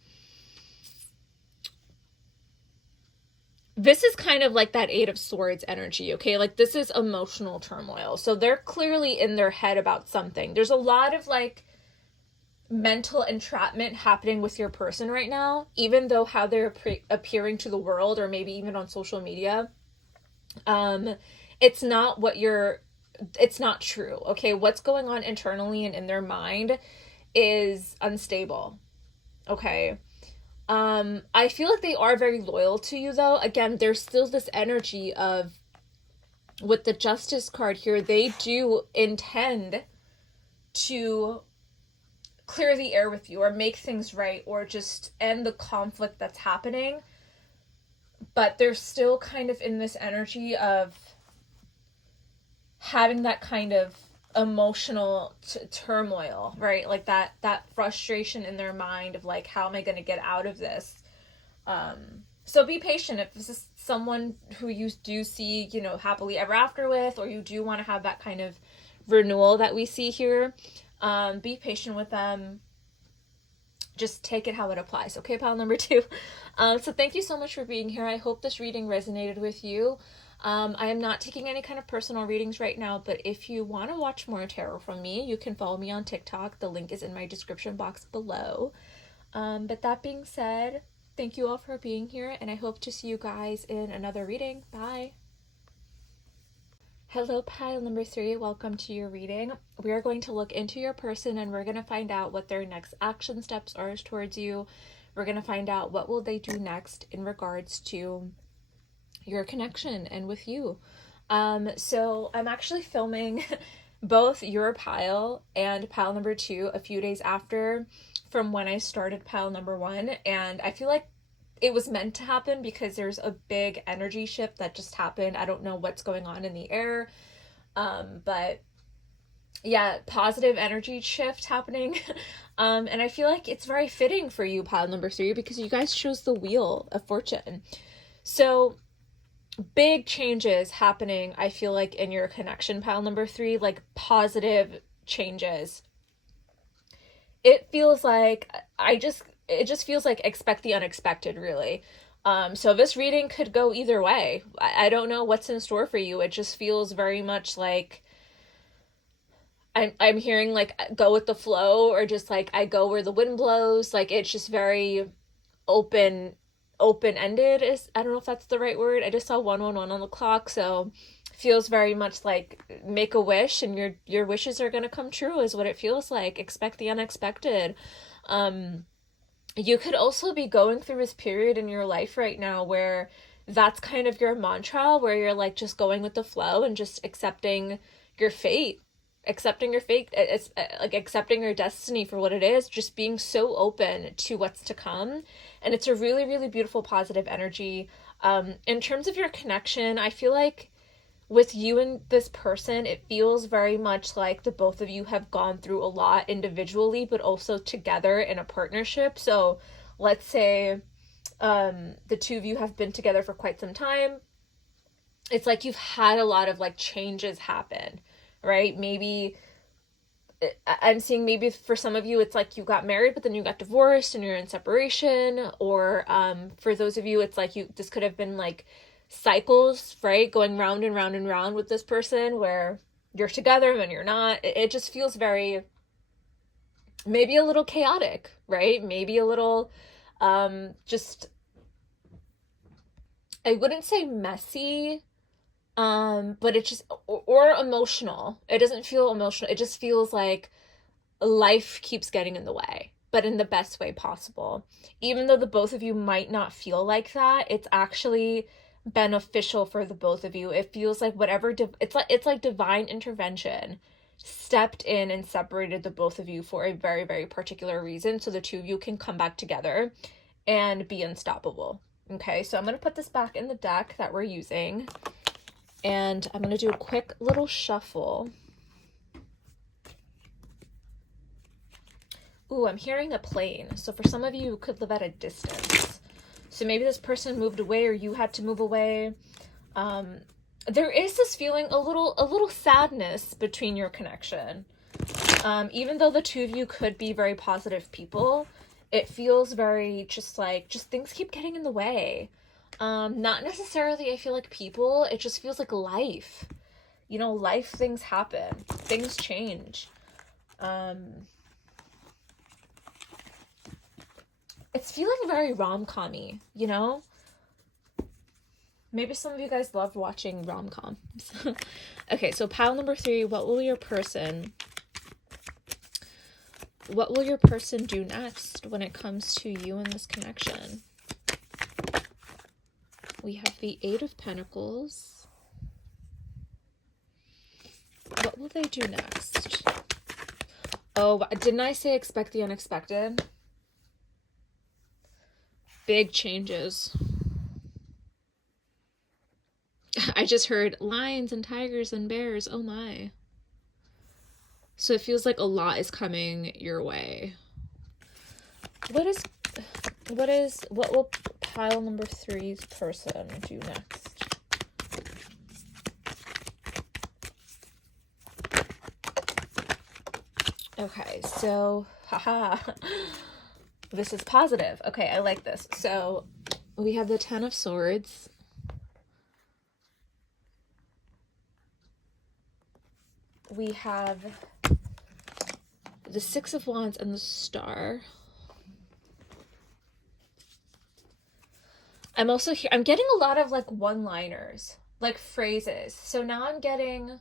this is kind of like that Eight of Swords energy, okay? Like this is emotional turmoil. So they're clearly in their head about something. There's a lot of like mental entrapment happening with your person right now, even though how they're appearing to the world or maybe even on social media. It's not it's not true, okay? What's going on internally and in their mind is unstable, okay? I feel like they are very loyal to you though. Again, there's still this energy of, with the Justice card here, they do intend to clear the air with you or make things right or just end the conflict that's happening. But they're still kind of in this energy of having that kind of emotional turmoil, right? Like that frustration in their mind of like, how am I going to get out of this? So be patient. If this is someone who you do see, happily ever after with, or you do want to have that kind of renewal that we see here, be patient with them. Just take it how it applies. Okay, pile number 2. So thank you so much for being here. I hope this reading resonated with you. I am not taking any kind of personal readings right now, but if you want to watch more tarot from me, you can follow me on TikTok. The link is in my description box below. But that being said, thank you all for being here, and I hope to see you guys in another reading. Bye. Hello, pile number 3. Welcome to your reading. We are going to look into your person, and we're going to find out what their next action steps are towards you. We're going to find out what will they do next in regards to your connection and with you. So I'm actually filming both your pile and pile number 2 a few days after from when I started pile number 1, and I feel like it was meant to happen because there's a big energy shift that just happened. I don't know what's going on in the air, but Yeah, positive energy shift happening. And I feel like it's very fitting for you, pile number 3, because you guys chose the Wheel of Fortune. So big changes happening, I feel like, in your connection, pile number 3, like positive changes. It feels like it just feels like expect the unexpected, really. So this reading could go either way. I don't know what's in store for you. It just feels very much like I'm hearing like go with the flow, or just like I go where the wind blows. Like it's just very open open ended. Is, I don't know if that's the right word. I just saw 111 on the clock, so feels very much like make a wish and your wishes are going to come true is what it feels like. Expect the unexpected. Um you could also be going through this period in your life right now where that's kind of your mantra, where you're like just going with the flow and just accepting your fate, accepting your fate. It's like accepting your destiny for what it is, just being so open to what's to come. And it's a really, really beautiful positive energy. In terms of your connection, I feel like with you and this person, it feels very much like the both of you have gone through a lot individually, but also together in a partnership. So let's say the two of you have been together for quite some time. It's like you've had a lot of like changes happen, right? Maybe I'm seeing maybe for some of you, it's like you got married, but then you got divorced and you're in separation. Or for those of you, it's like this could have been like cycles, right? Going round and round and round with this person where you're together and then you're not. It just feels very, maybe a little chaotic, right? Maybe a little just, I wouldn't say messy, but it just, or emotional. It doesn't feel emotional. It just feels like life keeps getting in the way, but in the best way possible. Even though the both of you might not feel like that, it's actually beneficial for the both of you. It feels like whatever it's like divine intervention stepped in and separated the both of you for a very, very particular reason, so the two of you can come back together and be unstoppable. Okay, so I'm going to put this back in the deck that we're using, and I'm going to do a quick little shuffle. Ooh, I'm hearing a plane. So for some of you, could live at a distance. So maybe this person moved away or you had to move away. There is this feeling a little sadness between your connection. Even though the two of you could be very positive people, it feels very just things keep getting in the way. Not necessarily, I feel like people, it just feels like life. You know, life, things happen, things change. It's feeling very rom-com-y, you know? Maybe some of you guys love watching rom-coms. Okay, so pile number 3, what will your person do next when it comes to you and this connection? We have the 8 of Pentacles. What will they do next? Oh, didn't I say expect the unexpected? Big changes. I just heard lions and tigers and bears. Oh my. So it feels like a lot is coming your way. What will pile number 3's person do next? Okay, so haha. This is positive. Okay, I like this. So we have the 10 of Swords. We have the 6 of Wands and the Star. I'm also here. I'm getting a lot of like one-liners, like phrases. So now I'm getting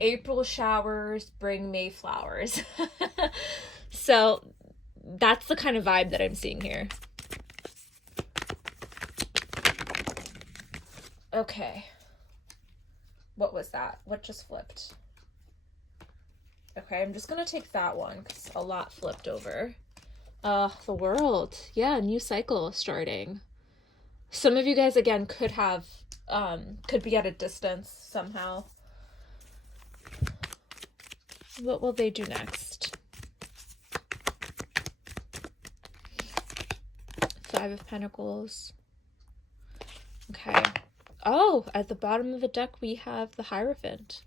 April showers bring May flowers. So that's the kind of vibe that I'm seeing here. Okay. What was that? What just flipped? Okay, I'm just gonna take that one because a lot flipped over. The World. Yeah, new cycle starting. Some of you guys, again, could have, could be at a distance somehow. What will they do next? Five of Pentacles. Okay. Oh, at the bottom of the deck, we have the Hierophant.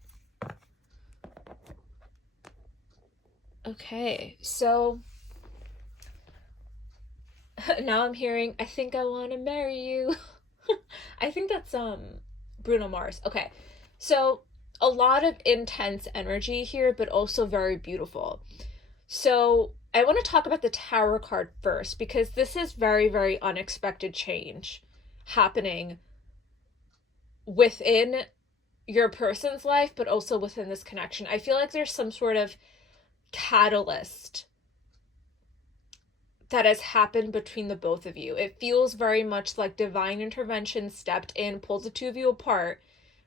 Okay, so now I'm hearing, I think I want to marry you. I think that's Bruno Mars. Okay, so a lot of intense energy here, but also very beautiful. So I want to talk about the Tower card first, because this is very, very unexpected change happening within your person's life, but also within this connection. I feel like there's some sort of catalyst that has happened between the both of you. It feels very much like divine intervention stepped in, pulled the two of you apart,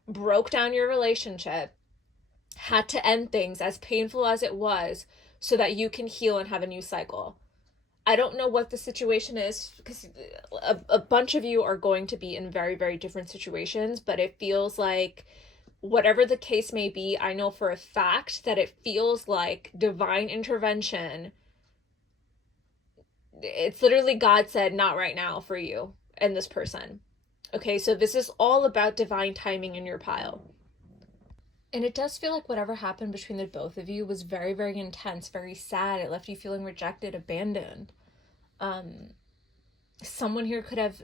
broke down your relationship, had to end things as painful as it was so that you can heal and have a new cycle. I don't know what the situation is, because a bunch of you are going to be in very, very different situations, but it feels like whatever the case may be, I know for a fact that it feels like divine intervention. It's literally God said, not right now for you and this person. Okay, so this is all about divine timing in your pile. And it does feel like whatever happened between the both of you was very, very intense, very sad. It left you feeling rejected, abandoned. Someone here could have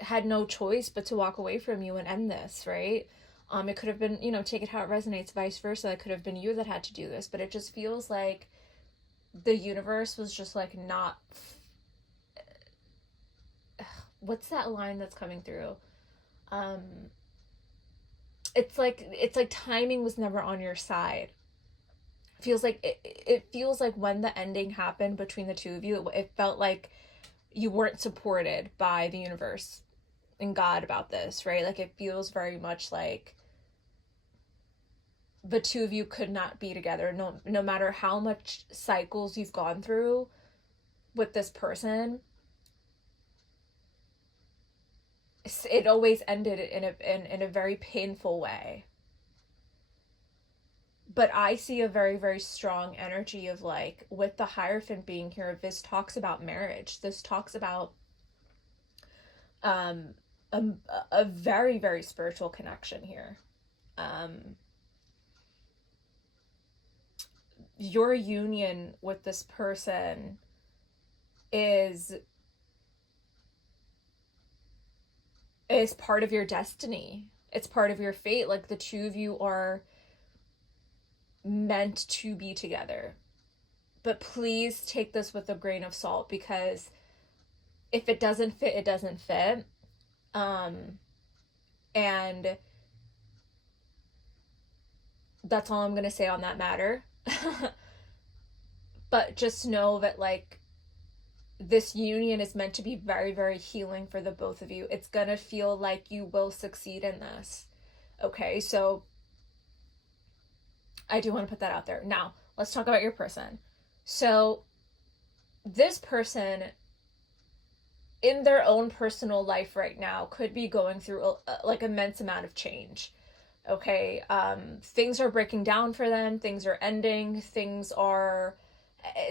had no choice but to walk away from you and end this, right? It could have been, take it how it resonates, vice versa. It could have been you that had to do this, but it just feels like the universe was just like not. What's that line that's coming through? It's like timing was never on your side. It feels like when the ending happened between the two of you, it felt like you weren't supported by the universe and God about this, right? Like, it feels very much like the two of you could not be together, no matter how much cycles you've gone through with this person. It always ended in a very painful way. But I see a very, very strong energy of, like, with the Hierophant being here, this talks about marriage. This talks about a very, very spiritual connection here. Your union with this person is part of your destiny. It's part of your fate. Like, the two of you are meant to be together. But please take this with a grain of salt, because if it doesn't fit, it doesn't fit. And that's all I'm going to say on that matter. But just know that, like, this union is meant to be very, very healing for the both of you. It's going to feel like you will succeed in this. Okay, so I do want to put that out there. Now, let's talk about your person. So this person, in their own personal life right now, could be going through like immense amount of change. Okay, things are breaking down for them. Things are ending.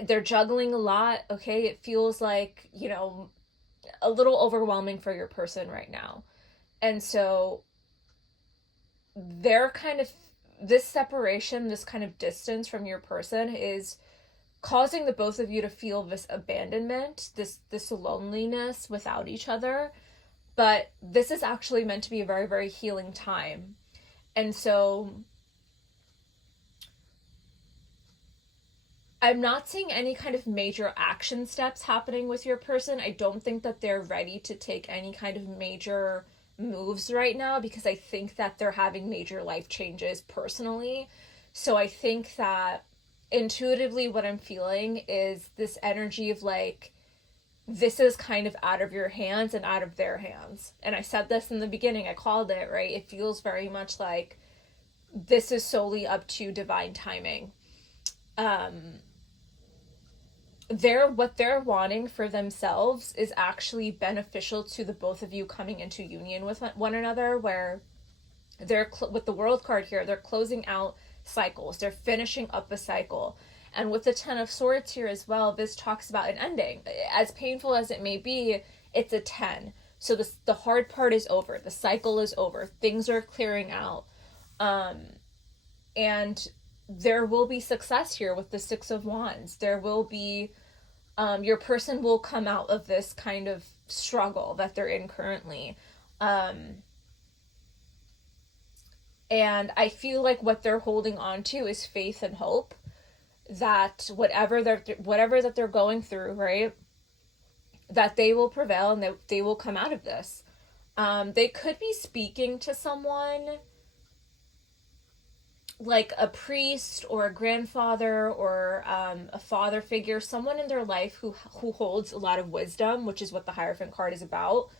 They're juggling a lot. Okay, it feels like, a little overwhelming for your person right now. And so they're kind of, this separation, this kind of distance from your person is causing the both of you to feel this abandonment, this loneliness without each other. But this is actually meant to be a very, very healing time. And so I'm not seeing any kind of major action steps happening with your person. I don't think that they're ready to take any kind of major moves right now, because I think that they're having major life changes personally. So I think that intuitively what I'm feeling is this energy of, like, this is kind of out of your hands and out of their hands. And I said this in the beginning, I called it, right? It feels very much like this is solely up to divine timing. What they're wanting for themselves is actually beneficial to the both of you coming into union with one another, where they're with the World card here, they're closing out cycles. They're finishing up a cycle. And with the Ten of Swords here as well, this talks about an ending. As painful as it may be, it's a 10. So the hard part is over. The cycle is over. Things are clearing out. And there will be success here with the Six of Wands. There will be, your person will come out of this kind of struggle that they're in currently. And I feel like what they're holding on to is faith and hope that whatever that they're going through, right, that they will prevail and that they will come out of this. They could be speaking to someone like a priest or a grandfather or a father figure, someone in their life who holds a lot of wisdom, which is what the Hierophant card is about.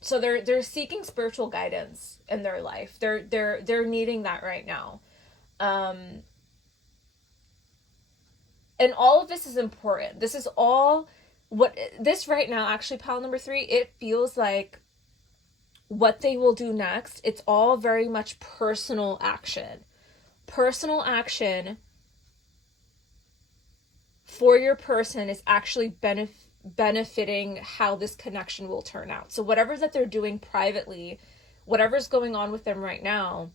So they're seeking spiritual guidance in their life. They're needing that right now. And all of this is important. This is all what this right now, actually, pile number 3, it feels like what they will do next. It's all very much personal action. Personal action for your person is actually benefiting how this connection will turn out. So whatever that they're doing privately, whatever's going on with them right now,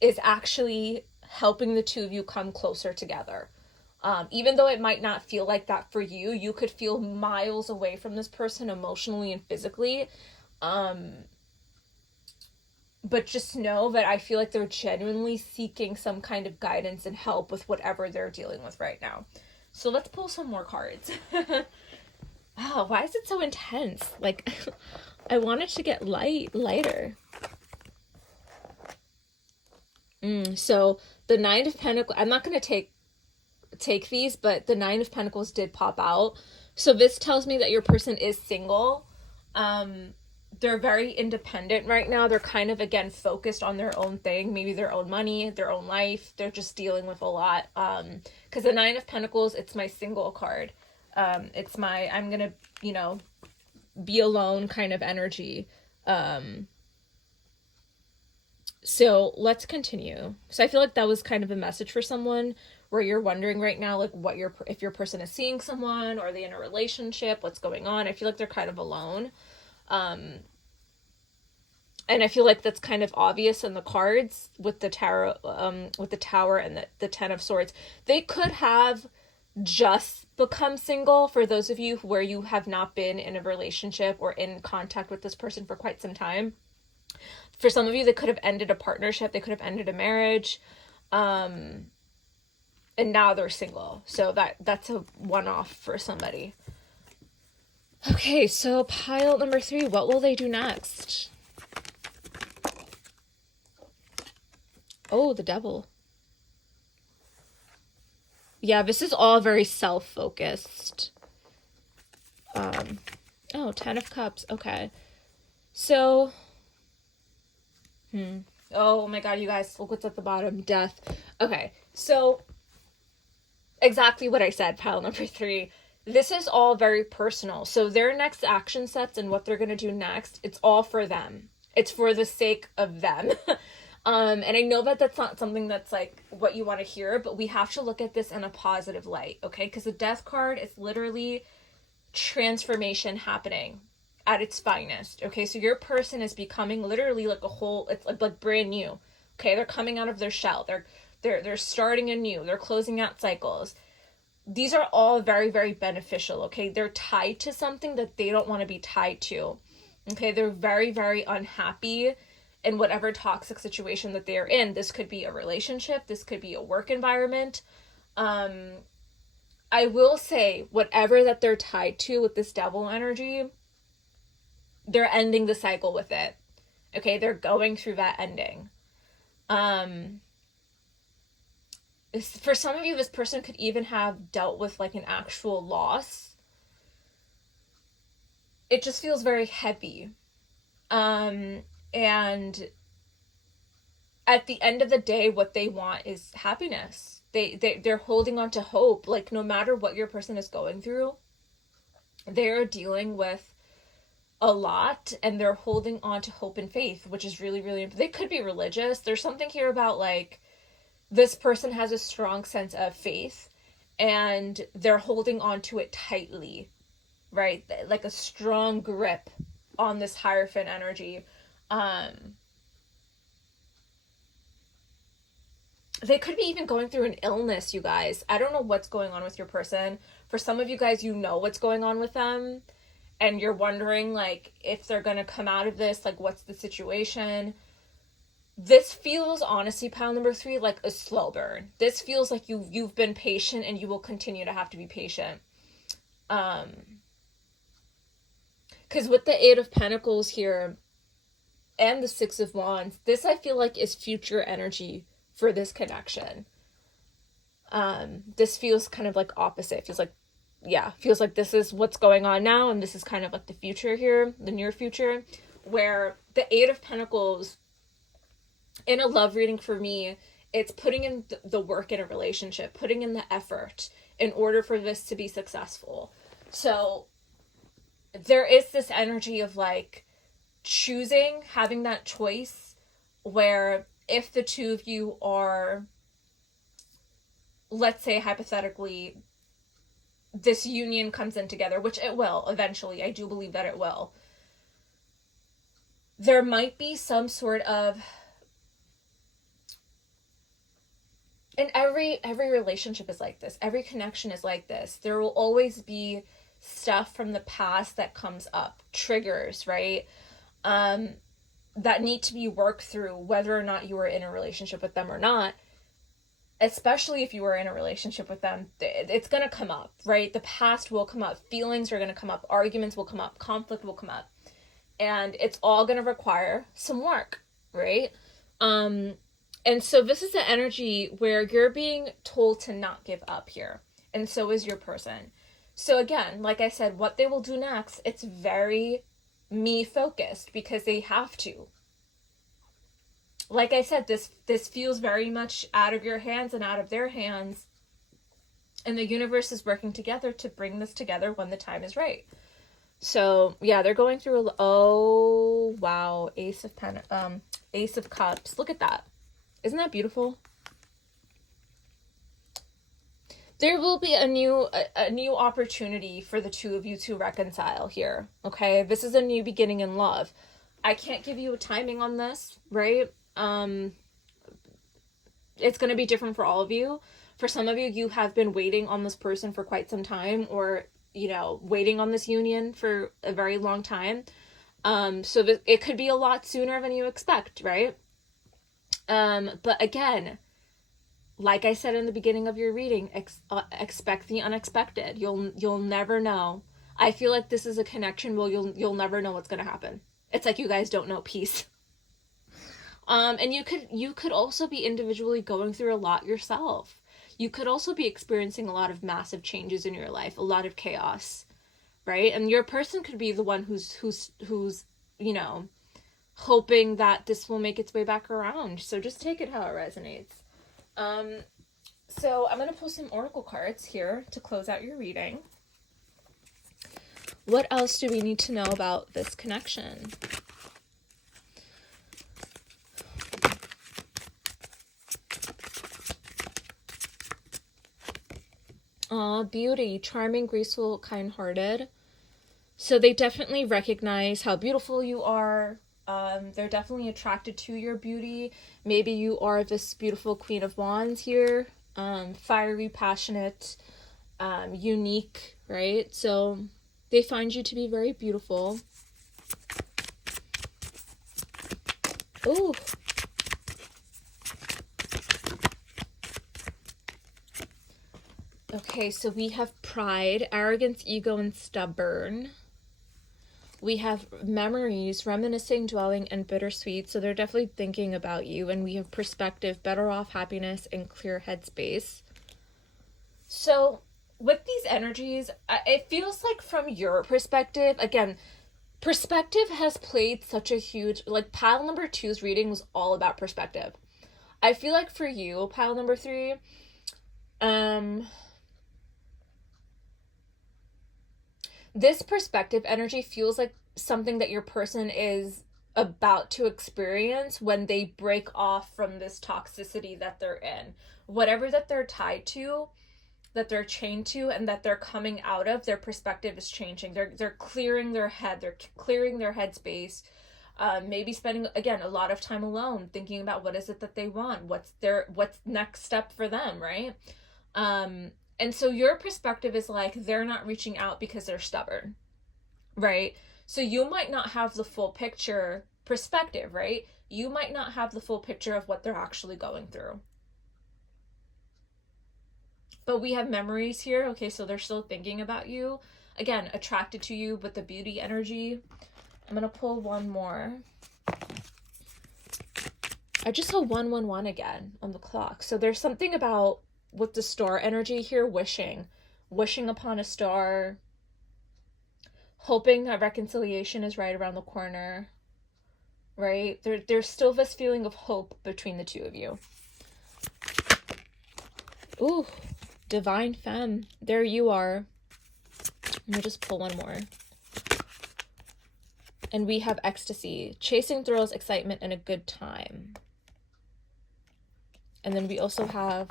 is actually helping the two of you come closer together. Even though it might not feel like that for you, you could feel miles away from this person emotionally and physically. But just know that I feel like they're genuinely seeking some kind of guidance and help with whatever they're dealing with right now. So let's pull some more cards. Oh, why is it so intense? Like, I want it to get lighter. So the Nine of Pentacles, I'm not going to take these, but the Nine of Pentacles did pop out. So this tells me that your person is single. They're very independent right now. They're kind of, again, focused on their own thing, maybe their own money, their own life. They're just dealing with a lot. Because the Nine of Pentacles, it's my single card. It's my, I'm going to, be alone kind of energy. So let's continue. So I feel like that was kind of a message for someone where you're wondering right now, like if your person is seeing someone, or are they in a relationship, what's going on? I feel like they're kind of alone. And I feel like that's kind of obvious in the cards with the tarot, with the Tower and the Ten of Swords. They could have just become single, for those of you where you have not been in a relationship or in contact with this person for quite some time. For some of you, they could have ended a partnership, they could have ended a marriage, and now they're single. So that's a one-off for somebody. Okay, so pile number 3, what will they do next? Oh, the Devil. Yeah, this is all very self-focused. Oh, 10 of Cups. Okay. So, oh my God, you guys, look what's at the bottom. Death. Okay, so exactly what I said, pile number 3. This is all very personal. So their next action sets and what they're going to do next, it's all for them. It's for the sake of them. And I know that that's not something that's like what you want to hear, but we have to look at this in a positive light, okay? Because the Death card is literally transformation happening at its finest, okay? So your person is becoming literally like a whole, it's like brand new, okay? They're coming out of their shell. They're starting anew. They're closing out cycles. These are all very, very beneficial, okay? They're tied to something that they don't want to be tied to, okay? They're very, very unhappy in whatever toxic situation that they're in. This could be a relationship. This could be a work environment. I will say, whatever that they're tied to with this Devil energy, they're ending the cycle with it. Okay, they're going through that ending. For some of you, this person could even have dealt with like an actual loss. It just feels very heavy. And at the end of the day, what they want is happiness. They're holding on to hope. Like, no matter what your person is going through, they're dealing with a lot, and they're holding on to hope and faith, which is really, really, they could be religious. There's something here about like this person has a strong sense of faith and they're holding on to it tightly, right? Like a strong grip on this Hierophant energy. They could be even going through an illness, you guys. I don't know what's going on with your person. For some of you guys, you know what's going on with them, and you're wondering, like, if they're gonna come out of this, like, what's the situation. This feels, honestly, pile number 3, like a slow burn. This feels like you've been patient and you will continue to have to be patient. Because with the 8 of Pentacles here and the 6 of Wands, this I feel like is future energy for this connection. This feels kind of like opposite. It feels like, feels like this is what's going on now, and this is kind of like the future here, the near future, where the 8 of Pentacles in a love reading for me, it's putting in the work in a relationship, putting in the effort in order for this to be successful. So there is this energy of like choosing, having that choice, where if the two of you are, let's say hypothetically, this union comes in together, which it will eventually, I do believe that it will, there might be some sort of, and every relationship is like this, every connection is like this, there will always be stuff from the past that comes up, triggers, right? That need to be worked through, whether or not you were in a relationship with them or not. Especially if you were in a relationship with them, it's going to come up, right? The past will come up, feelings are going to come up, arguments will come up, conflict will come up, and it's all going to require some work, right? And so this is the energy where you're being told to not give up here, and so is your person. So again, like I said, what they will do next, it's very me focused because they have to. Like I said, this feels very much out of your hands and out of their hands, and the universe is working together to bring this together when the time is right. So yeah, they're going through oh wow, Ace of Cups. Look at that. Isn't that beautiful? There will be a new opportunity for the two of you to reconcile here, okay? This is a new beginning in love. I can't give you a timing on this, right? It's going to be different for all of you. For some of you, you have been waiting on this person for quite some time, or, you know, waiting on this union for a very long time. So it could be a lot sooner than you expect, right? But again, like I said in the beginning of your reading, expect the unexpected. You'll never know. I feel like this is a connection where you'll never know what's going to happen. It's like you guys don't know peace. And you could also be individually going through a lot yourself. You could also be experiencing a lot of massive changes in your life, a lot of chaos, right? And your person could be the one who's you know, hoping that this will make its way back around. So just take it how it resonates. So I'm going to pull some oracle cards here to close out your reading. What else do we need to know about this connection? Aw, beauty, charming, graceful, kind-hearted. So they definitely recognize how beautiful you are. They're definitely attracted to your beauty. Maybe you are this beautiful Queen of Wands here. Fiery, passionate, unique, right? So they find you to be very beautiful. Ooh. Okay, so we have pride, arrogance, ego, and stubborn. We have memories, reminiscing, dwelling, and bittersweet. So they're definitely thinking about you. And we have perspective, better off, happiness, and clear headspace. So with these energies, it feels like from your perspective, again, perspective has played such a huge, like pile number 2's reading was all about perspective. I feel like for you, pile number 3, this perspective energy feels like something that your person is about to experience when they break off from this toxicity that they're in. Whatever that they're tied to, that they're chained to, and that they're coming out of, their perspective is changing. They're clearing their head, they're clearing their headspace. Maybe spending, again, a lot of time alone thinking about what is it that they want, what's next step for them, right? And so your perspective is like, they're not reaching out because they're stubborn, right? So you might not have the full picture perspective, right? You might not have the full picture of what they're actually going through. But we have memories here. Okay, so they're still thinking about you. Again, attracted to you with the beauty energy. I'm going to pull one more. I just saw 111 again on the clock. So there's something about with the star energy here, wishing upon a star, hoping that reconciliation is right around the corner, right? There's still this feeling of hope between the two of you. Ooh, Divine Femme. There you are. Let me just pull one more. And we have ecstasy, chasing thrills, excitement, and a good time. And then we also have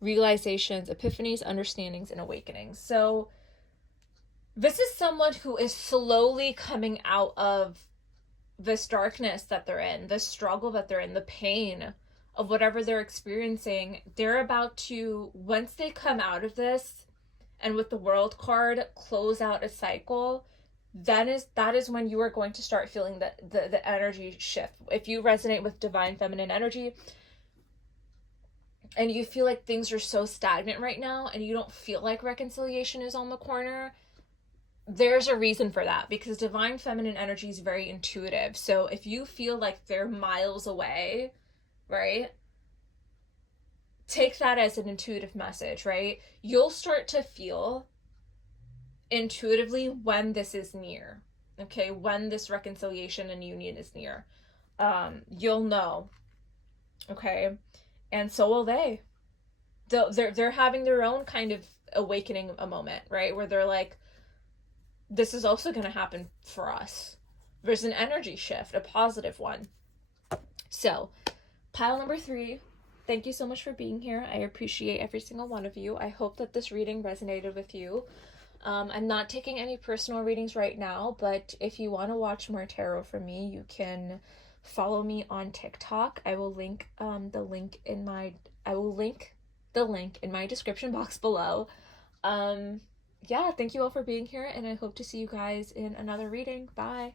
realizations, epiphanies, understandings, and awakenings. So this is someone who is slowly coming out of this darkness that they're in, this struggle that they're in, the pain of whatever they're experiencing. They're about to, once they come out of this, and with the World card, close out a cycle, that is when you are going to start feeling the energy shift. If you resonate with divine feminine energy, and you feel like things are so stagnant right now, and you don't feel like reconciliation is on the corner, there's a reason for that, because divine feminine energy is very intuitive. So if you feel like they're miles away, right, take that as an intuitive message, right? You'll start to feel intuitively when this is near, okay? When this reconciliation and union is near. You'll know, okay? And so will they. They're having their own kind of awakening a moment, right? Where they're like, this is also going to happen for us. There's an energy shift, a positive one. So, pile number 3, thank you so much for being here. I appreciate every single one of you. I hope that this reading resonated with you. I'm not taking any personal readings right now, but if you want to watch more tarot from me, you can follow me on TikTok. I will link the link in my description box below. Yeah, thank you all for being here, and I hope to see you guys in another reading. Bye.